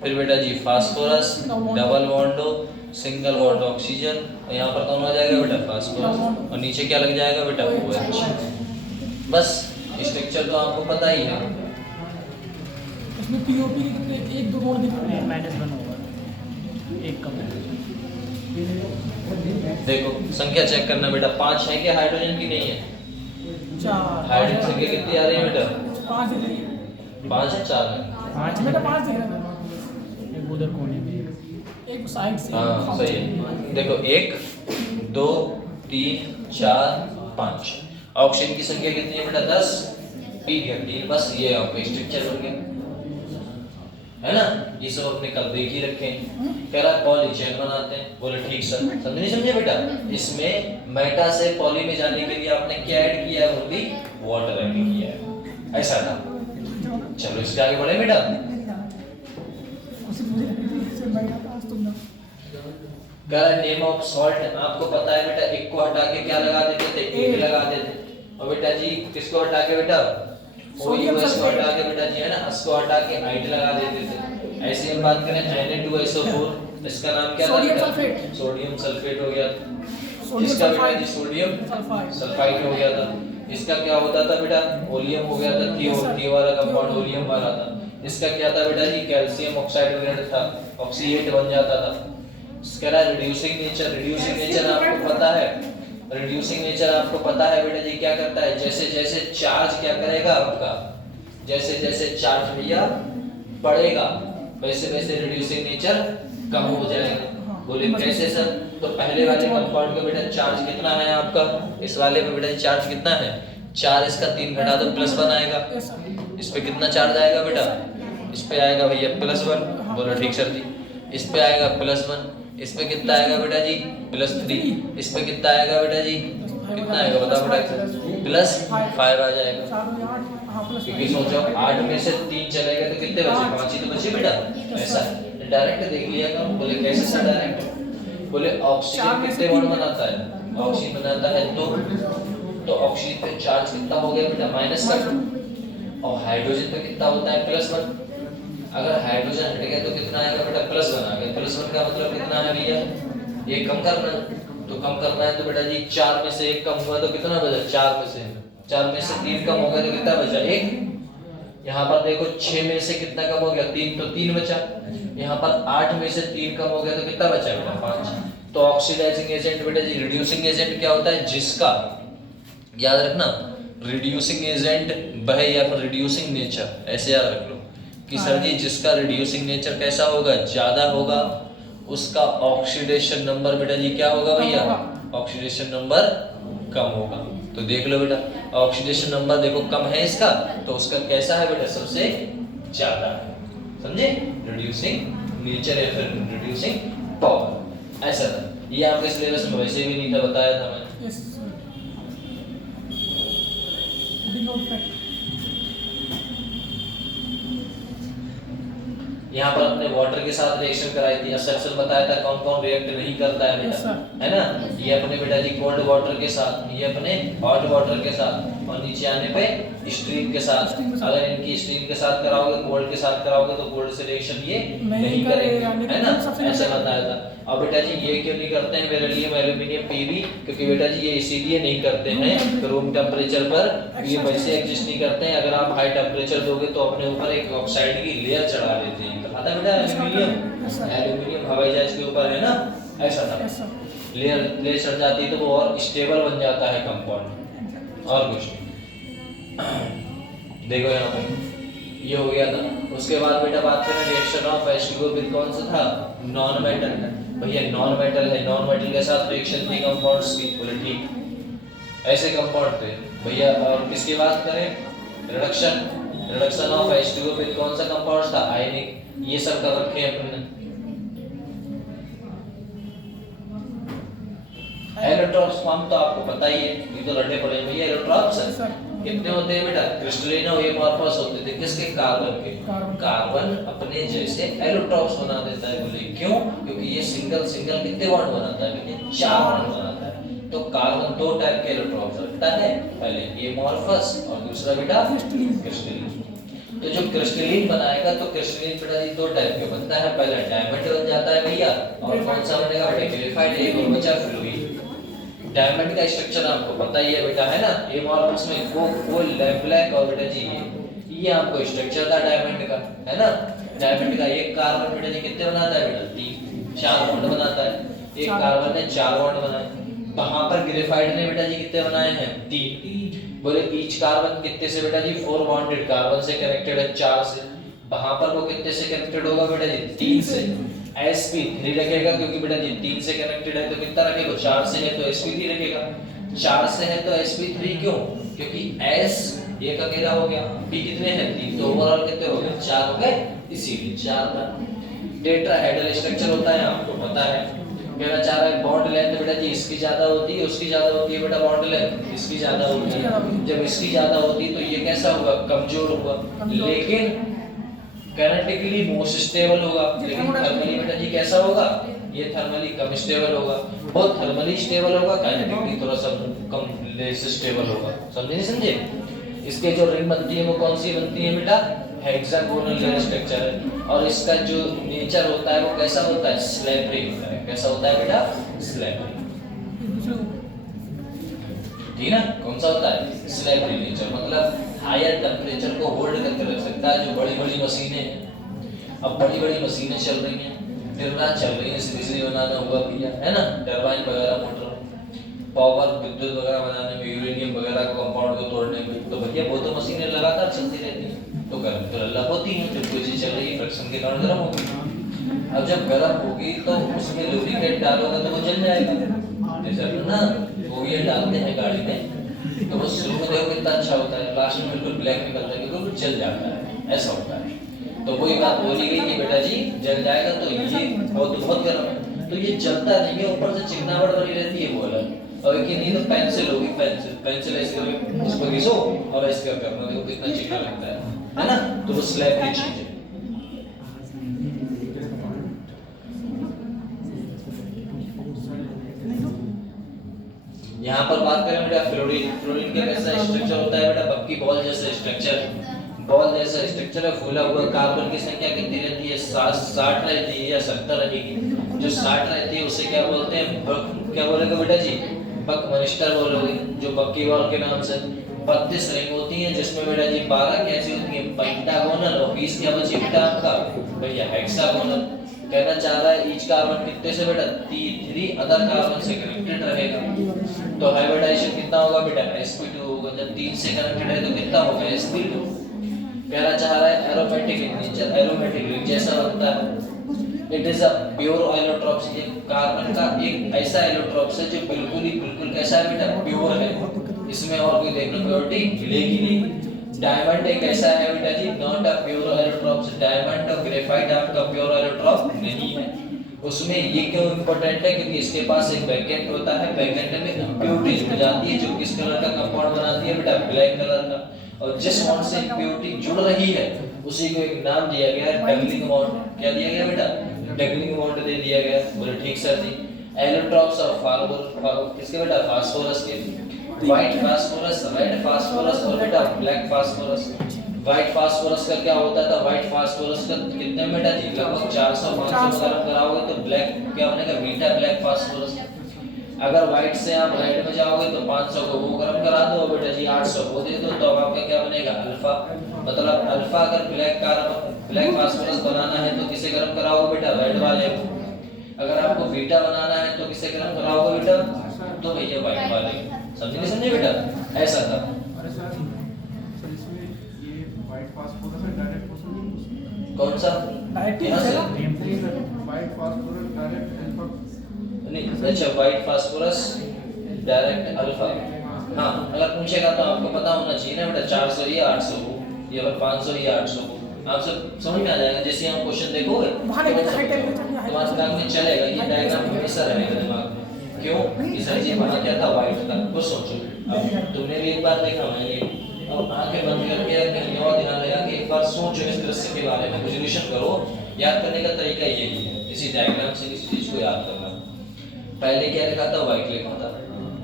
फिर बेटा जी phosphorus, double bond O, single bond oxygen, और यहाँ पर कौन हो जाएगा बेटा, फास्फोरस, और नीचे क्या लग जाएगा बेटा, OH। बस स्ट्रक्चर तो आपको पता ही है। इसमें POP कितने, 1 2 बॉन्ड दिख रहे हैं, -1 होगा, एक कम है। देखो संख्या चेक करना बेटा, 5 है क्या हाइड्रोजन की, नहीं है, 4 हाइड्रोजन संख्या कितनी आ रही है बेटा, 5 दिख रही है, 5 4 है, 5 बेटा 5 दिख रहा है, एक उधर कोने में, एक साइड से, हाँ सही है। देखो 1 2 3 4 5, ऑक्सीजन की संख्या कितनी है बेटा, 10, P की 3, बस ये आपका स्ट्रक्चर बन गया, है ना। ये सब अपने कल देख ही रखे हैं। कह रहा पॉली चेन बनाते हैं, बोले ठीक सर, समझे समझे बेटा। इसमें मेटा से पॉली में जाने के लिए आपने क्या ऐड किया है, ओनली वाटर ऐड किया है, ऐसा था। चलो इसके आगे बढ़े बेटा। कह रहा नेम ऑफ सॉल्ट, आपको पता है बेटा, एक को हटा के क्या लगा देते थे, एक लगा देते, और बेटा जी किसको हटा के बेटा, OUS को हटा के बेटा जी, है ना, इसको हटा के आइड लगा देते थे। ऐसे हम बात करें Na2SO4, इसका नाम क्या था बेटा, सोडियम सल्फेट हो गया, इसका बेटा जी सोडियम सल्फाइड हो गया था। इसका क्या होता था बेटा, ओलियम हो गया था, थी वाला कंपाउंड ओलियम वाला था। इसका क्या था बेटा जी, कैल्शियम ऑक्साइड वगैरह था, ऑक्सीडेट बन जाता था। इसका रिड्यूसिंग नेचर आपको पता है, रिड्यूसिंग नेचर आपको पता है बेटा जी, क्या करता है, जैसे जैसे चार्ज क्या करेगा आपका, जैसे जैसे चार्ज भैया बढ़ेगा, वैसे वैसे रिड्यूसिंग नेचर कम हो जाएगा। बोले कैसे सर, तो पहले वाले कंपाउंड का बेटा चार्ज कितना है आपका, इस वाले में बेटा चार्ज कितना है, 4, इसका 3 घटा दो +1 आएगा। इस पे कितना चार्ज आएगा बेटा, इस पे आएगा भैया +1, बोलो ठीक सर जी। इस पे आएगा +1, इस पे कितना आएगा बेटा जी, +3, इस पे कितना आएगा बेटा जी, कितना आएगा बताओ बेटा, +5 आ जाएगा। क्योंकि सोचो 8 में से 3 चलेगा तो कितने बचे, 5 ही तो बचे बेटा। ऐसा डायरेक्ट देख लिया काम, बोले कैसे सर डायरेक्ट, बोले ऑक्सीजन कितने बॉन्ड बनाता है, ऑक्सीजन बनाता है 2, तो ऑक्सीजन पे चार्ज कितना हो गया बेटा, -1, और हाइड्रोजन पे कितना होता है +1। अगर हाइड्रोजन हट गया तो कितना आएगा बेटा, +1 आ गया। +1 का मतलब कितना है भैया, ये कम करना है, तो कम करना है तो बेटा जी 4 में से 1 कम हुआ तो कितना बचा, 4 में से 3 कम हो गया तो कितना बचा, 1। यहाँ पर देखो 6 में से कितना कम हो गया, 3, तो 3 बचा। यहाँ पर 8 में से 3 कम हो गया तो कितना बचा बेटा, 5। तो ऑक्सीडाइजिंग एजेंट बेटा जी, रिड्यूसिंग एजेंट क्या होता है, जिसका, याद रखना, रिड्यूसिंग एजेंट वह या फिर रिड्यूसिंग नेचर, ऐसे याद रख लो कि सर जी जिसका रिड्यूसिंग नेचर कैसा होगा, ज्यादा होगा, उसका ऑक्सीडेशन नंबर बेटा जी क्या होगा भैया, ऑक्सीडेशन नंबर कम होगा। तो देख लो बेटा, ऑक्सीडेशन नंबर देखो कम है इसका, तो उसका कैसा है बेटा, सबसे ज्यादा है। समझे, रिड्यूसिंग नेचर या फिर रिड्यूसिंग पावर, ऐसा था। ये आपके सिलेबस में वैसे भी नहीं था, बताया था मैंने। Yes sir. Denote fact. यहाँ पर अपने वाटर के साथ रिएक्शन कराई थी, स्ट्रक्चर बताया था, कंपाउंड रिएक्ट नहीं करता है बेटा, है ना। ये अपने बेटा जी कोल्ड वाटर के साथ, ये अपने हॉट वाटर के साथ, और नीचे आने पे स्ट्रीम के साथ। अगर इनकी स्ट्रीम के साथ कराओगे, कोल्ड के साथ कराओगे तो कोल्ड से रिएक्शन ये नहीं करेंगे, है ना, ऐसा बताया था। अब बेटा जी ये क्यों नहीं करते हैं, बेरिलियम एल्यूमिनियम पीबी, क्योंकि बेटा जी ये इसीलिए नहीं करते हैं रूम टेम्परेचर पर, ये वैसे एग्जिस्ट नहीं करते हैं। अगर आप हाई टेम्परेचर दोगे तो अपने ऊपर एक ऑक्साइड की लेयर चढ़ा देते हैं, आता है बेटा एल्यूमिनियम हवाई जहाज के ऊपर है ना, ऐसा था। लेयर चढ़ जाती है तो वो और स्टेबल बन जाता है कंपाउंड, और कुछ नहीं। देखो यहाँ पे ये हो गया था। उसके बाद बेटा बात करें रिएक्शन ऑफ H2O विद कौन सा था, नॉन मेटल। भैया नॉन मेटल है, नॉन मेटल के साथ रिएक्शन थी कंपाउंड्स की, बोले ठीक, ऐसे कंपाउंड थे भैया। और किसकी बात करें, रिडक्शन ऑफ H2O विद कौन सा कंपाउंड था, आयनिक। ये सब कर रखे हैं अपने। एलोट्रॉप्स फॉर्म तो आपको पता ही है, ये तो रटे पड़े भैया। एलोट्रॉप्स कितने होते हैं बेटा, क्रिस्टलिन और एमॉर्फस होते थे, किसके, कार्बन के। कार्बन अपने जैसे एलोट्रॉप्स बना देता है, बोले क्यों, क्योंकि ये सिंगल कितने बॉन्ड बनाता है भैया, 4 बॉन्ड बनाता है। तो कार्बन 2 टाइप के एलोट्रॉप्स रखता है, पहले एमॉर्फस और दूसरा बेटा क्रिस्टलिन। तो जो क्रिस्टलिन बनाएगा तो क्रिस्टलिन बेटा जी 2 टाइप के बनता है, पहला डायमंड बन जाता है भैया, और कौन सा बनेगा बेटा, ग्रेफाइट, एक और बचा फ्लूइड। डायमंड का स्ट्रक्चर आपको पता ही है बेटा, है ना, एमॉर्फस में वो ब्लैक और बेटा जी ये आपको स्ट्रक्चर था डायमंड का, है ना। डायमंड का एक कार्बन बेटा जी कितने बनाता है बेटा, 3, 4 बॉन्ड बनाता है। एक कार्बन ने 4 बॉन्ड बनाए। वहां पर ग्रेफाइट ने बेटा जी कितने बनाए हैं, 3। बोले ईच कार्बन कितने से बेटा जी, 4 बॉन्डेड कार्बन से कनेक्टेड है, 4 से। वहां पर वो कितने से कनेक्टेड होगा बेटा जी, 3 से। sp3 रखेगा, क्योंकि बेटा जी 3 से कनेक्टेड है तो कितना रखेगा, 4 से है तो sp3 रखेगा। 4 से है तो sp3 क्यों, क्योंकि s एक अकेला हो गया, p कितने हैं, 3, तो ओवरऑल कितने हो गए, 4 हो गए, इसीलिए 4 का टेट्राहेड्रल स्ट्रक्चर होता है, आपको पता है। कहना चाह रहा है बॉन्ड लेंथ बेटा जी इसकी ज्यादा होती है, उसकी ज्यादा होती है बेटा, बॉन्ड लेंथ इसकी ज्यादा होती है। जब इसकी ज्यादा होती है तो ये कैसा हुआ, कमजोर हुआ, लेकिन काइनेटिकली मोस्ट स्टेबल होगा। लेकिन थर्मली बेटा जी कैसा होगा, ये थर्मली कम स्टेबल होगा। बहुत थर्मली स्टेबल होगा, काइनेटिकली थोड़ा सा कम लेस स्टेबल होगा। समझे नहीं समझे। इसके जो रिंग बनती है वो कौन सी बनती है बेटा, हेक्सागोनल लेयर स्ट्रक्चर है। और इसका जो नेचर होता है वो कैसा होता है, स्लैबरी होता है। कैसा होता है बेटा, स्लैबरी, ठीक ना। कौन सा होता है, स्लैबरी नेचर, मतलब हायर टेम्परेचर को होल्ड करके रख सकता है। जो बड़ी बड़ी मशीनें हैं, अब बड़ी बड़ी मशीनें चल रही हैं, दिन रात चल रही है, बिजली बनाना हुआ भैया, है ना, टरबाइन वगैरह, मोटर, पावर, विद्युत वगैरह बनाने में, यूरेनियम वगैरह को कंपाउंड को तोड़ने में, तो भैया वो तो मशीनें लगातार चलती रहती हैं, तो गर्म तो लल्ला होती है। जब कोई चीज चल रही है फ्रिक्शन के कारण गर्म होगी। अब जब गर्म होगी तो उसमें लुब्रिकेंट डालोगे तो वो जल जाएगा। जैसे ना वो ये डालते हैं गाड़ी में, तो वो शुरू में देखो कितना अच्छा होता है, लास्ट में बिल्कुल ब्लैक निकलता है, क्योंकि वो जल जाता है, ऐसा होता है। तो वही बात बोली गई कि बेटा जी जल जाएगा, तो ये बहुत गर्म है, तो ये जलता नहीं है, ऊपर से चिकनाहट बनी रहती है वो अलग। और कि नहीं तो पेंसिल होगी, पेंसिल ऐसे करके उसको घिसो और ऐसे करना, देखो कितना चिकना लगता है ना। तो वो स्लैब की चीज है। यहाँ पर बात करें बेटा फ्लोरीन, फ्लोरीन का कैसा स्ट्रक्चर होता है बेटा, बक्की बॉल जैसा स्ट्रक्चर। बॉल जैसा स्ट्रक्चर है, फूला हुआ। कार्बन की संख्या कितनी रहती है? 60 रहती है या 70 रहेगी? जो 60 रहती है उसे क्या बोलते हैं? क्या बोलेगा बेटा जी? बकमिंस्टर बोलोगे, जो बकीवाल के नाम से। 32 रिंग होती हैं जिसमें बेटा जी 12 कैसी होती हैं? पेंटागोनल। और 20 क्या बची बेटा आपका? भैया हेक्सागोनल। कहना चाह रहा है ईच कार्बन कितने से बेटा? 3 अदर कार्बन से कनेक्टेड रहेगा। तो हाइब्रिडाइजेशन कितना होगा बेटा? sp2 होगा। जब 3 से कनेक्टेड है तो कितना होगा? sp2। कहना चाह रहा है एरोमेटिक नेचर, एरोमेटिक रिंग जैसा होता है। It is a pure allotropes. ये कार्बन का एक ऐसा एलोट्रॉप्स है जो बिल्कुल कैसा है बेटा? प्योर है। इसमें और कोई देखने प्योरिटी मिलेगी नहीं। डायमंड एक ऐसा है बेटा जी, not a pure allotropes. Diamond और ग्रेफाइट आपका प्योर एलोट्रॉप नहीं है। उसमें ये क्यों इंपॉर्टेंट है? क्योंकि इसके पास एक बैकेंड होता है। बैकेंड में इम्प्योरिटीज हो जाती है जो किस कलर का कंपाउंड बनाती है बेटा? ब्लैक कलर का। और जिस बॉन्ड से इम्प्योरिटी जुड़ रही है उसी को एक नाम दिया गया है, डबलिंग बॉन्ड। क्या दिया गया बेटा? डबलिंग बॉन्ड दे दिया गया। बोले ठीक सर जी। एलोट्रॉप्स और किसके बेटा? फास्फोरस के। व्हाइट फास्फोरस, रेड फास्फोरस और बेटा ब्लैक फास्फोरस। व्हाइट फास्फोरस का क्या होता था? व्हाइट फास्फोरस का कितने बेटा जी? लगभग 400-500 गर्म कराओगे तो ब्लैक क्या बनेगा? Beta black phosphorus. अगर व्हाइट से आप रेड में जाओगे तो 500 को वो गर्म करा दो बेटा जी, 800 को दे दो, तो अब आपका क्या बनेगा? अल्फा। मतलब अल्फा अगर ब्लैक फास्फोरस बनाना है तो किसे गर्म कराओगे बेटा? रेड वाले को। अगर आपको बीटा बनाना है तो किसे गर्म कराओगे बेटा? तो भैया व्हाइट वाले। समझे नहीं समझे बेटा? ऐसा था। कौन सा? यहाँ से व्हाइट फास्फोरस डायरेक्ट अल्फा नहीं, अच्छा व्हाइट फास्फोरस डायरेक्ट अल्फा। हाँ, अगर पूछेगा तो आपको पता होना चाहिए ना बेटा, 400 या 800 हो या फिर 500 या 800 हो। आप सब समझ में आ जाएगा। जैसे हम क्वेश्चन देखोगे तुम्हारे दिमाग में चलेगा, ये डायग्राम हमेशा रहेगा दिमाग में। क्यों? कि सर जी वहाँ क्या था? व्हाइट था। कुछ सोचो, अब तुमने भी एक बार देखा, मैंने अब आंखें बंद करके कहीं और ध्यान लगा कि एक बार सोचो इस दृश्य के बारे में, विजुअलाइजेशन करो। याद करने का तरीका यही है, इसी डायग्राम से किसी चीज को याद करना। पहले क्या लिखा था? व्हाइट लिखा था।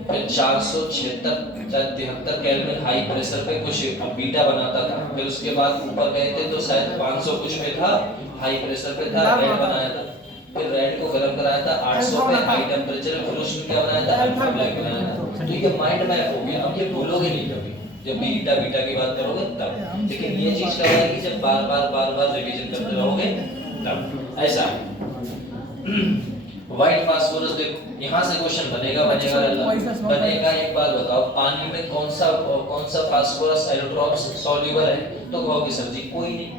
फिर 473 केल्विन हाई प्रेशर पे कुछ बीटा बनाता था। फिर उसके बाद ऊपर गए थे तो शायद 500 कुछ पे था, हाई प्रेशर पे था, रेड बनाया था। फिर रेड को गर्म कराया था 800 पे हाई टेम्परेचर। फिर उसमें क्या बनाया था? अल्फा ब्लैक बनाया था। तो ये माइंड मैप हो गया। अब ये भूलोगे नहीं कभी जब बीटा की बात करोगे तब। लेकिन ये चीज कब आएगी? जब बार बार रिवीजन करते रहोगे तब। ऐसा व्हाइट फास्फोरस देखो, यहाँ से क्वेश्चन बनेगा। एक बात बताओ, पानी में कौन सा फास्फोरस एलोट्रॉप्स सॉल्युबल है? तो कहोगे सर जी कोई नहीं।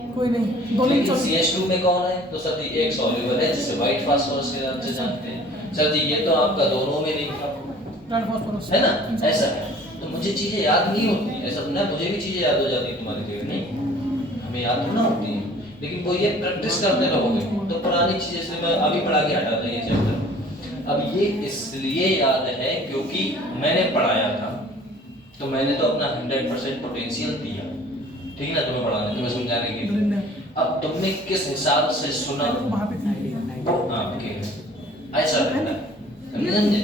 लेकिन CH2 में कौन है? तो सर जी एक सॉल्युबल है जिसे व्हाइट फास्फोरस के नाम से जानते हैं। सर जी ये तो आपका दोनों में नहीं था, है ना? ऐसा है। तो मुझे चीजें याद नहीं होती, ऐसा ना, मुझे भी चीजें याद हो जाती तुम्हारी जगह नहीं, हमें याद थोड़ा होती है। लेकिन वो ये प्रैक्टिस करते रहोगे तो पुरानी चीजें से मैं अभी पढ़ा के हटाता ये चैप्टर। अब ये इसलिए याद है क्योंकि मैंने पढ़ाया था, तो मैंने तो अपना 100% पोटेंशियल दिया, ठीक है ना, तुम्हें पढ़ाने, तुम्हें समझाने के लिए। अब तुमने किस हिसाब से सुना वो आपके ऐसा रहता है, समझे?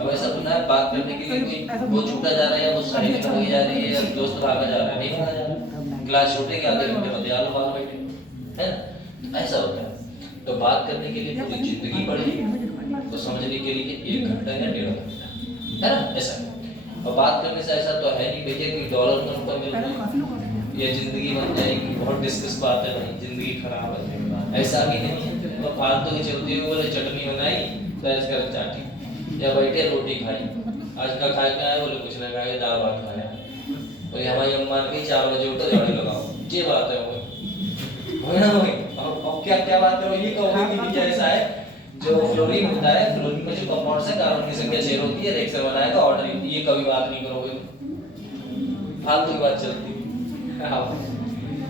अब ऐसा सुना है बात करने के लिए कोई वो छूटा जा रहा है या वो साड़ी में भागी जा रही है या दोस्त भागा जा रहा है, नहीं भागा जा रहा, क्लास छूटे के आधे घंटे बाद यार बाल बैठे, है ना? ऐसा होता है। तो बात करने के लिए पूरी जिंदगी पड़ी, तो समझने के लिए 1 घंटा या 1.5 घंटा, है ना? ऐसा। और बात करने से ऐसा तो है नहीं भैया कि डॉलर में रुपए मिल रहे हैं, ये जिंदगी बन जाएगी, बहुत डिस्कस बात है भाई, जिंदगी खराब हो जाएगी, ऐसा भी नहीं है। तो फालतू की चलती हुई बोले चटनी बनाई तो ऐसे कर चाटी या बैठे रोटी खाई, आज का खाए क्या है? बोले कुछ ना खाए, दाल भात खाया। और हमारी अम्मा ने 4 बजे उठो झाड़ू लगाओ, ये बात है वो ना वही। अब क्या बात है? ये कहोगे कि ऐसा है जो फ्लोरीन होता है, फ्लोरीन में जो कंपाउंड्स है कार्बन की संख्या 6 होती है, रिएक्शन बनाएगा ऑर्डर, ये कभी बात नहीं करोगे, फालतू की बात चलती है।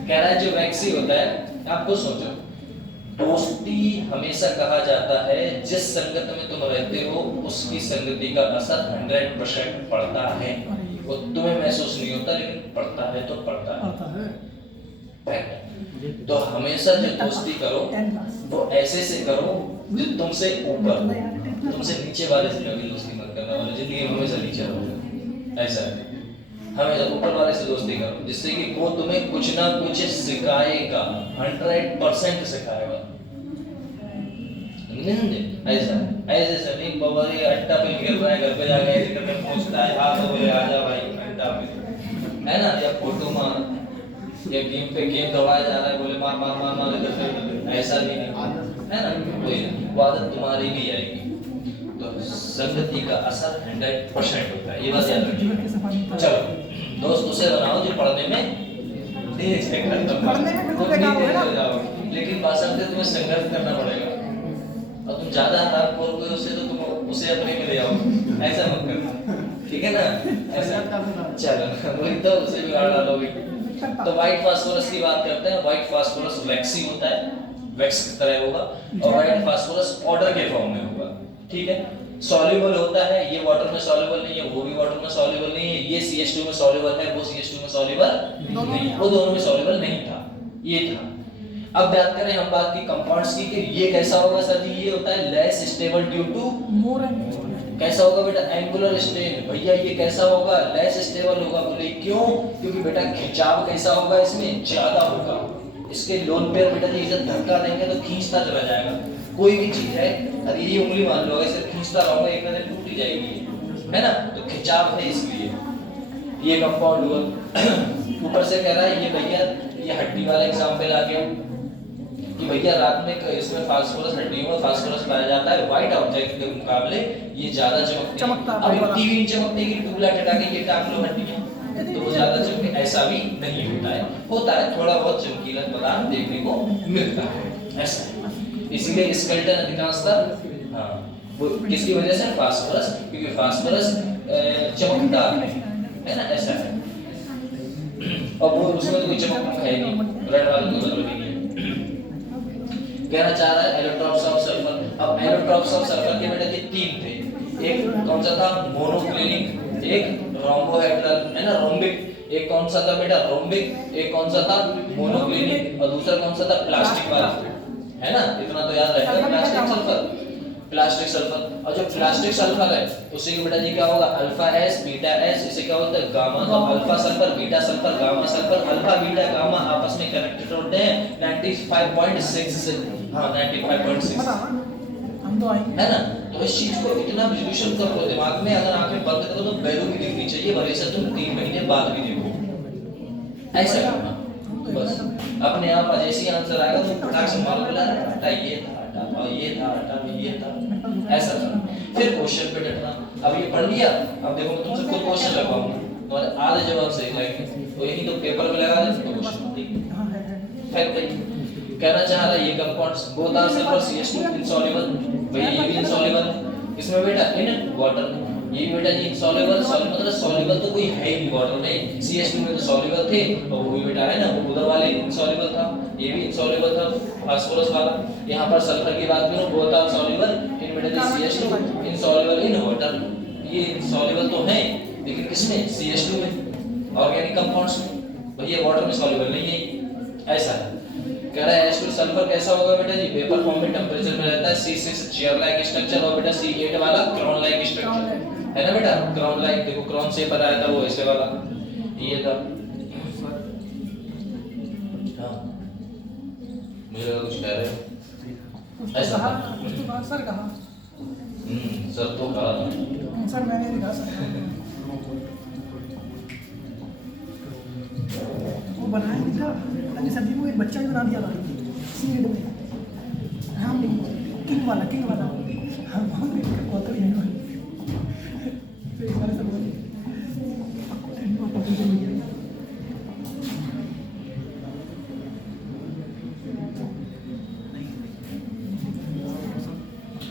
कह रहा है जो वैक्सी होता है, आप खुद सोचो, दोस्ती हमेशा कहा जाता है जिस संगत में तुम रहते हो उसकी संगति का असर 100% पड़ता है। वो तुम्हें महसूस नहीं होता लेकिन पड़ता है, तो पड़ता है। तो हमेशा जो दोस्ती करो वो ऐसे से करो जो तुमसे ऊपर, तुमसे नीचे वाले से कभी दोस्ती मत करना, वाले जिंदगी में हमेशा नीचे रहोगे, ऐसा है। हमेशा ऊपर वाले से दोस्ती करो, जिससे कि वो तुम्हें कुछ ना कुछ सिखाएगा, 100% सिखाएगा। ऐसा ऐसे नहीं बवाली अट्टा पे खेल रहा है, घर पे जाके ऐसे करके पूछता है हाँ तो बोले आजा भाई अट्टा पे, है ना, या फोटो मार, या गेम पे गेम दबाया जा रहा है बोले मार मार मार मार इधर, ऐसा भी नहीं है ना, कोई वो आदत तुम्हारी भी आएगी। तो संगति का असर 100% होता है, ये बात याद रखिए। चलो दोस्त उसे बनाओ जो पढ़ने में तेज है, पढ़ने में बिल्कुल बेकार हो जाओ, लेकिन बात तुम्हें संघर्ष करना पड़ेगा, और तुम ज्यादा हराम खोर हो उससे तो तुम उसे अपने में ले आओ, ऐसा मत करना, ठीक है ना, ऐसा चलो वही तो उसे भी गाड़ डालोगे। तो व्हाइट फास्फोरस की बात करते हैं। व्हाइट फास्फोरस वैक्सी होता है, वैक्स की तरह होगा, और व्हाइट फास्फोरस पाउडर के फॉर्म में होगा, ठीक है। सॉल्युबल होता है, ये वाटर में सॉल्युबल नहीं है, वो भी वाटर में सॉल्युबल नहीं है, ये CH2 में सॉल्युबल है, वो CH2 में सॉल्युबल नहीं है, वो दोनों में सॉल्युबल नहीं था, ये था। अब बात करें हम बात की कंपाउंड्स की कि ये कैसा होगा सर जी, ये होता है less stable due to more and कैसा होगा बेटा, एंगुलर स्ट्रेन। भैया ये कैसा होगा, लेस स्टेबल होगा, बोले क्यों, क्योंकि बेटा खिंचाव कैसा होगा, इसमें ज्यादा होगा। इसके लोन पेयर बेटा जी जब धक्का देंगे तो खींचता चला जाएगा, कोई भी चीज है, अरे ये उंगली मान लो ऐसे खींचता रहूंगा एक दिन टूट जाएगी, है ना, तो खिंचाव है इसलिए ये कंपाउंड हुआ। ऊपर से कह रहा है ये भैया, ये हड्डी वाला एग्जांपल आ गया कि भैया रात में इसमें फास्फोरस, हड्डियों में फास्फोरस पाया जाता है, व्हाइट ऑब्जेक्ट के मुकाबले ये ज्यादा चमकता है। अब टीवी चमकने की ट्यूबलाइट हटा के ये टांग लो हड्डियां तो वो ज्यादा चमके, ऐसा भी नहीं होता है, होता है थोड़ा बहुत चमकीला पदार्थ देखने को मिलता है, ऐसा है। इसीलिए स्केलेटन अधिकांशतः हाँ वो किसकी वजह से, फास्फोरस, क्योंकि फास्फोरस चमकता है ना, ऐसा है। और वो उसमें कोई चमक है नहीं, रेड वाले को जरूरत नहीं है। कहना चाह रहा है एलोट्रॉप्स ऑफ सल्फर। अब एलोट्रॉप्स ऑफ सल्फर के बेटा ये 3 थे, एक कौन सा था, मोनोक्लिनिक, एक रोम्बोहेड्रल, है ना, रोम्बिक, एक कौन सा था बेटा, रोम्बिक, एक कौन सा था, मोनोक्लिनिक, और दूसरा कौन सा था, प्लास्टिक वाला, है ना, इतना तो याद रहेगा, प्लास्टिक सल्फर, प्लास्टिक सल्फर। और जो प्लास्टिक सल्फर है उसी के बेटा जी क्या होगा, अल्फा एस बीटा एस, इसे क्या होता है गामा, तो alpha sulphur beta sulphur gamma sulphur, alpha beta gamma आपस में कनेक्टेड होते हैं 95.6 से, हाँ 95.6, हम तो आएंगे, है ना। तो इस चीज को इतना विजुअल कर लो दिमाग में, अगर आंखें बंद करो तो बैरू भी दिखनी चाहिए, भले से तुम 3 महीने बाद भी देखो, ऐसा करना बस। अपने आप जैसे आंसर आएगा तो फटाक से मालूम चला हटा ये था, हटा और ये था, हटा ये था, ऐसा करना। फिर क्वेश्चन पे डटना। अब ये पढ़ लिया, अब देखो मैं तुमसे खुद क्वेश्चन लगवाऊंगा, तुम्हारे आधे जवाब सही लाएंगे तो यही तो पेपर में लगा दे तो क्वेश्चन ठीक फेंक दे। कहना चाह रहा है ये compounds both are sulphur CH2 insoluble, भैया ये भी इनसॉल्युबल है, इसमें बेटा इन वाटर, ये बेटा जी इनसॉल्युबल, सॉल्युबल मतलब सॉल्युबल तो कोई है ही नहीं वाटर में, CH2 में तो सॉल्युबल थे, और वो भी बेटा है ना, वो उधर वाले इनसॉल्युबल था, ये भी इनसॉल्युबल था फास्फोरस वाला। यहाँ पर सल्फर की बात करूं बोथ आर सॉल्युबल इन बेटा जी CH2 इनसॉल्युबल इन वाटर, ये इनसॉल्युबल तो है लेकिन किसमें, CH2 में, ऑर्गेनिक कंपाउंड्स में, भैया वाटर में सॉल्युबल नहीं है, ऐसा है। कह रहा है H2 सल्फर कैसा होगा बेटा जी, पेपर फॉर्म में टेंपरेचर में रहता है, C6 चेयर लाइक स्ट्रक्चर, और बेटा C8 वाला क्राउन लाइक स्ट्रक्चर, है ना बेटा, क्राउन लाइक, देखो क्राउन शेप आया था वो ऐसे वाला, ये था। हाँ मुझे लगा कुछ कह रहे हो, ऐसा था, सर कहा, सर तो कहा सर मैंने नहीं कहा सर, वो बनाया नहीं था अभी सब्जी में, एक बच्चा भी बना दिया था सीड में, हम किंग वाला हम बहुत ही है तो इस बारे से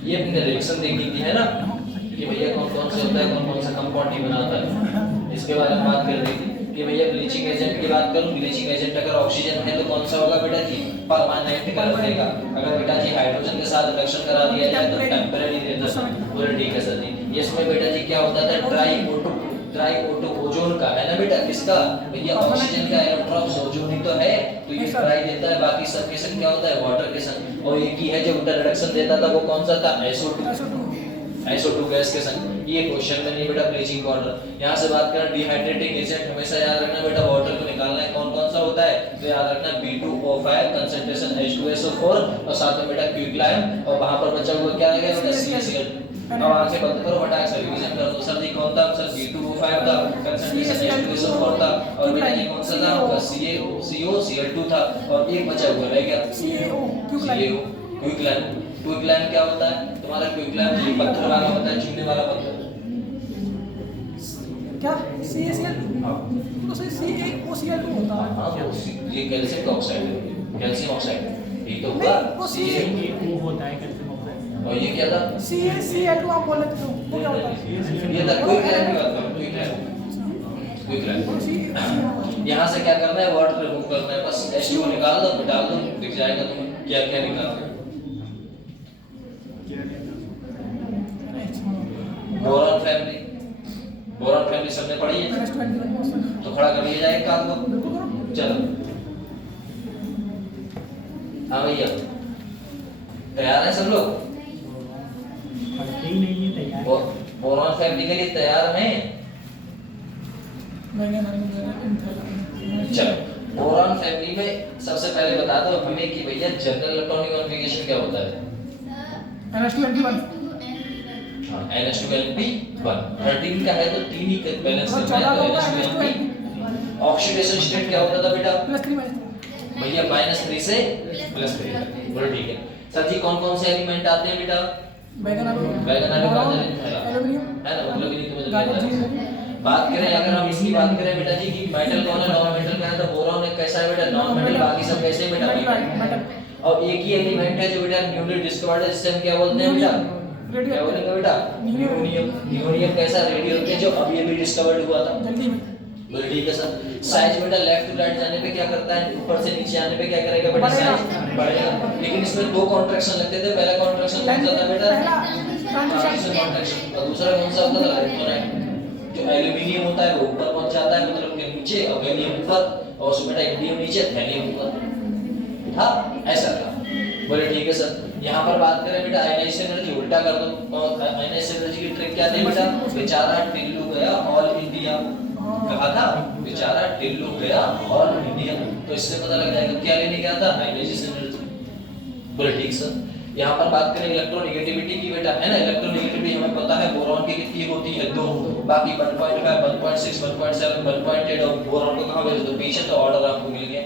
ये अपनी रिएक्शन देखनी थी, है ना, कि भैया कौन कौन से होता है, कौन कौन सा कंपाउंड ही बनाता है, इसके बारे में बात कर रही थी कि भैया ब्लीचिंग एजेंट की बात करूं, ब्लीचिंग एजेंट अगर ऑक्सीजन है तो कौन सा होगा बेटा जी, परमानेंट कर देगा, अगर बेटा जी हाइड्रोजन के साथ रिएक्शन करा दिया जाए तो टेंपरेरी देता है, पूरा ठीक है सर जी। इसमें बेटा जी क्या होता था, ड्राई ऑटो ओजोन का, है ना बेटा, किसका भैया, ऑक्सीजन का एलोट्रॉप्स ओजोन ही तो है, तो ये ड्राई देता है, बाकी सब केसन क्या होता है, वाटर केसन, और एक ही है जो रिडक्शन देता था वो कौन सा था, SO2, SO2 गैस के संग। ये क्वेश्चन में नहीं बेटा ब्लीचिंग पाउडर। यहाँ से बात करें डिहाइड्रेटिंग एजेंट, हमेशा याद रखना बेटा वाटर को निकालना है कौन कौन सा होता है, तो याद रखना B2O5 कंसंट्रेशन H2SO4 और साथ में बेटा क्विकलाइन और वहां पर बचा हुआ क्या रहेगा बेटा CaCl। अब आंखें बंद करो फटाक से रिवीजन कर दो। सर जी कौन था सर B2O5 था, कंसंट्रेशन H2SO4 था और बेटा ये कौन सा था आपका CaCO Cl2 था और एक बचा हुआ रह गया CaO क्विकलाइन। क्विकलाइन क्या होता है तुम्हारा, क्विकलाइन ये पत्थर वाला होता है, चुनने वाला पत्थर। क्या CaCl तो सही CaOCl2 होता है। हाँ ये कैल्शियम ऑक्साइड है, कैल्शियम ऑक्साइड ये तो होगा वो Ca। ये वो होता है कैल्शियम ऑक्साइड। और ये क्या था CaCl2 आप बोल रहे थे वो क्या होता है? ये था क्विकलाइन की बात करो, क्विकलाइन। यहाँ से क्या करना है वाटर रिमूव करना है, बस H2O निकाल दो डाल दो दिख जाएगा तुम्हें क्या क्या निकालना है। बोरॉन फैमिली, बोरॉन फैमिली सबने पढ़ी है तो खड़ा कर लिया जाए एक कागज को। चलो हाँ भैया तैयार है सब लोग? पढ़ते ही नहीं है तैयार। बोरॉन फैमिली के लिए तैयार हैं? चलो बोरॉन फैमिली में सबसे पहले बता दो हमें कि भैया जनरल इलेक्ट्रॉनिक कॉन्फ़िगरेशन क्या होता है? हाँ NH2Lp1 13 का है तो तीन ही बैलेंस करना है तो NH2Lp। ऑक्सीडेशन स्टेट क्या होता था बेटा भैया -3 से +3 तक। बोलो ठीक है सर जी कौन कौन से एलिमेंट आते हैं बेटा? बैगन आलू गाजर है ना, मतलब कि तुम्हें बात करें अगर हम इसकी बात करें बेटा जी कि मेटल कौन है नॉन मेटल का है तो बोरॉन एक कैसा है बेटा नॉन मेटल, बाकी सब कैसे हैं बेटा मेटल। और एक ही एलिमेंट है जो बेटा न्यूली डिस्कवर्ड है जिसे हम क्या बोलते हैं बेटा, क्या बोलेंगे बेटा नियोनियम। नियोनियम कैसा रेडियो के जो अभी अभी डिस्कवर्ड हुआ था। बोले ठीक है सर। साइज बेटा लेफ्ट टू राइट जाने पे क्या करता है, ऊपर से नीचे आने पे क्या करेगा बेटा साइज बढ़ेगा। लेकिन इसमें दो कॉन्ट्रैक्शन लगते थे, पहला कॉन्ट्रैक्शन कौन सा था बेटा ट्रांजिशन कॉन्ट्रैक्शन और दूसरा कौन सा होता था इलेक्ट्रोनाइट। जो एल्युमिनियम होता है वो ऊपर पहुंच जाता है मतलब के नीचे और गैलियम ऊपर और उसमें बेटा इंडियम नीचे थैलियम ऊपर था ऐसा था। बोले ठीक है सर। यहाँ पर बात करें बेटा आयनाइजेशन एनर्जी उल्टा कर दो। आयनाइजेशन एनर्जी की ट्रिक क्या थी बेटा, बेचारा टिल्लू गया ऑल इंडिया, कहा था बेचारा टिल्लू गया ऑल इंडिया, तो इससे पता लग जाएगा क्या लेने गया था आयनाइजेशन एनर्जी। बोले ठीक सर। यहाँ पर बात करें इलेक्ट्रोनेगेटिविटी की बेटा है ना, इलेक्ट्रोनेगेटिविटी हमें पता है बोरॉन की कितनी होती है 2, बाकी 1.5 1.6 1.7 1.8 और बोरॉन को कहाँ भेज दो पीछे तो ऑर्डर आपको मिल गया।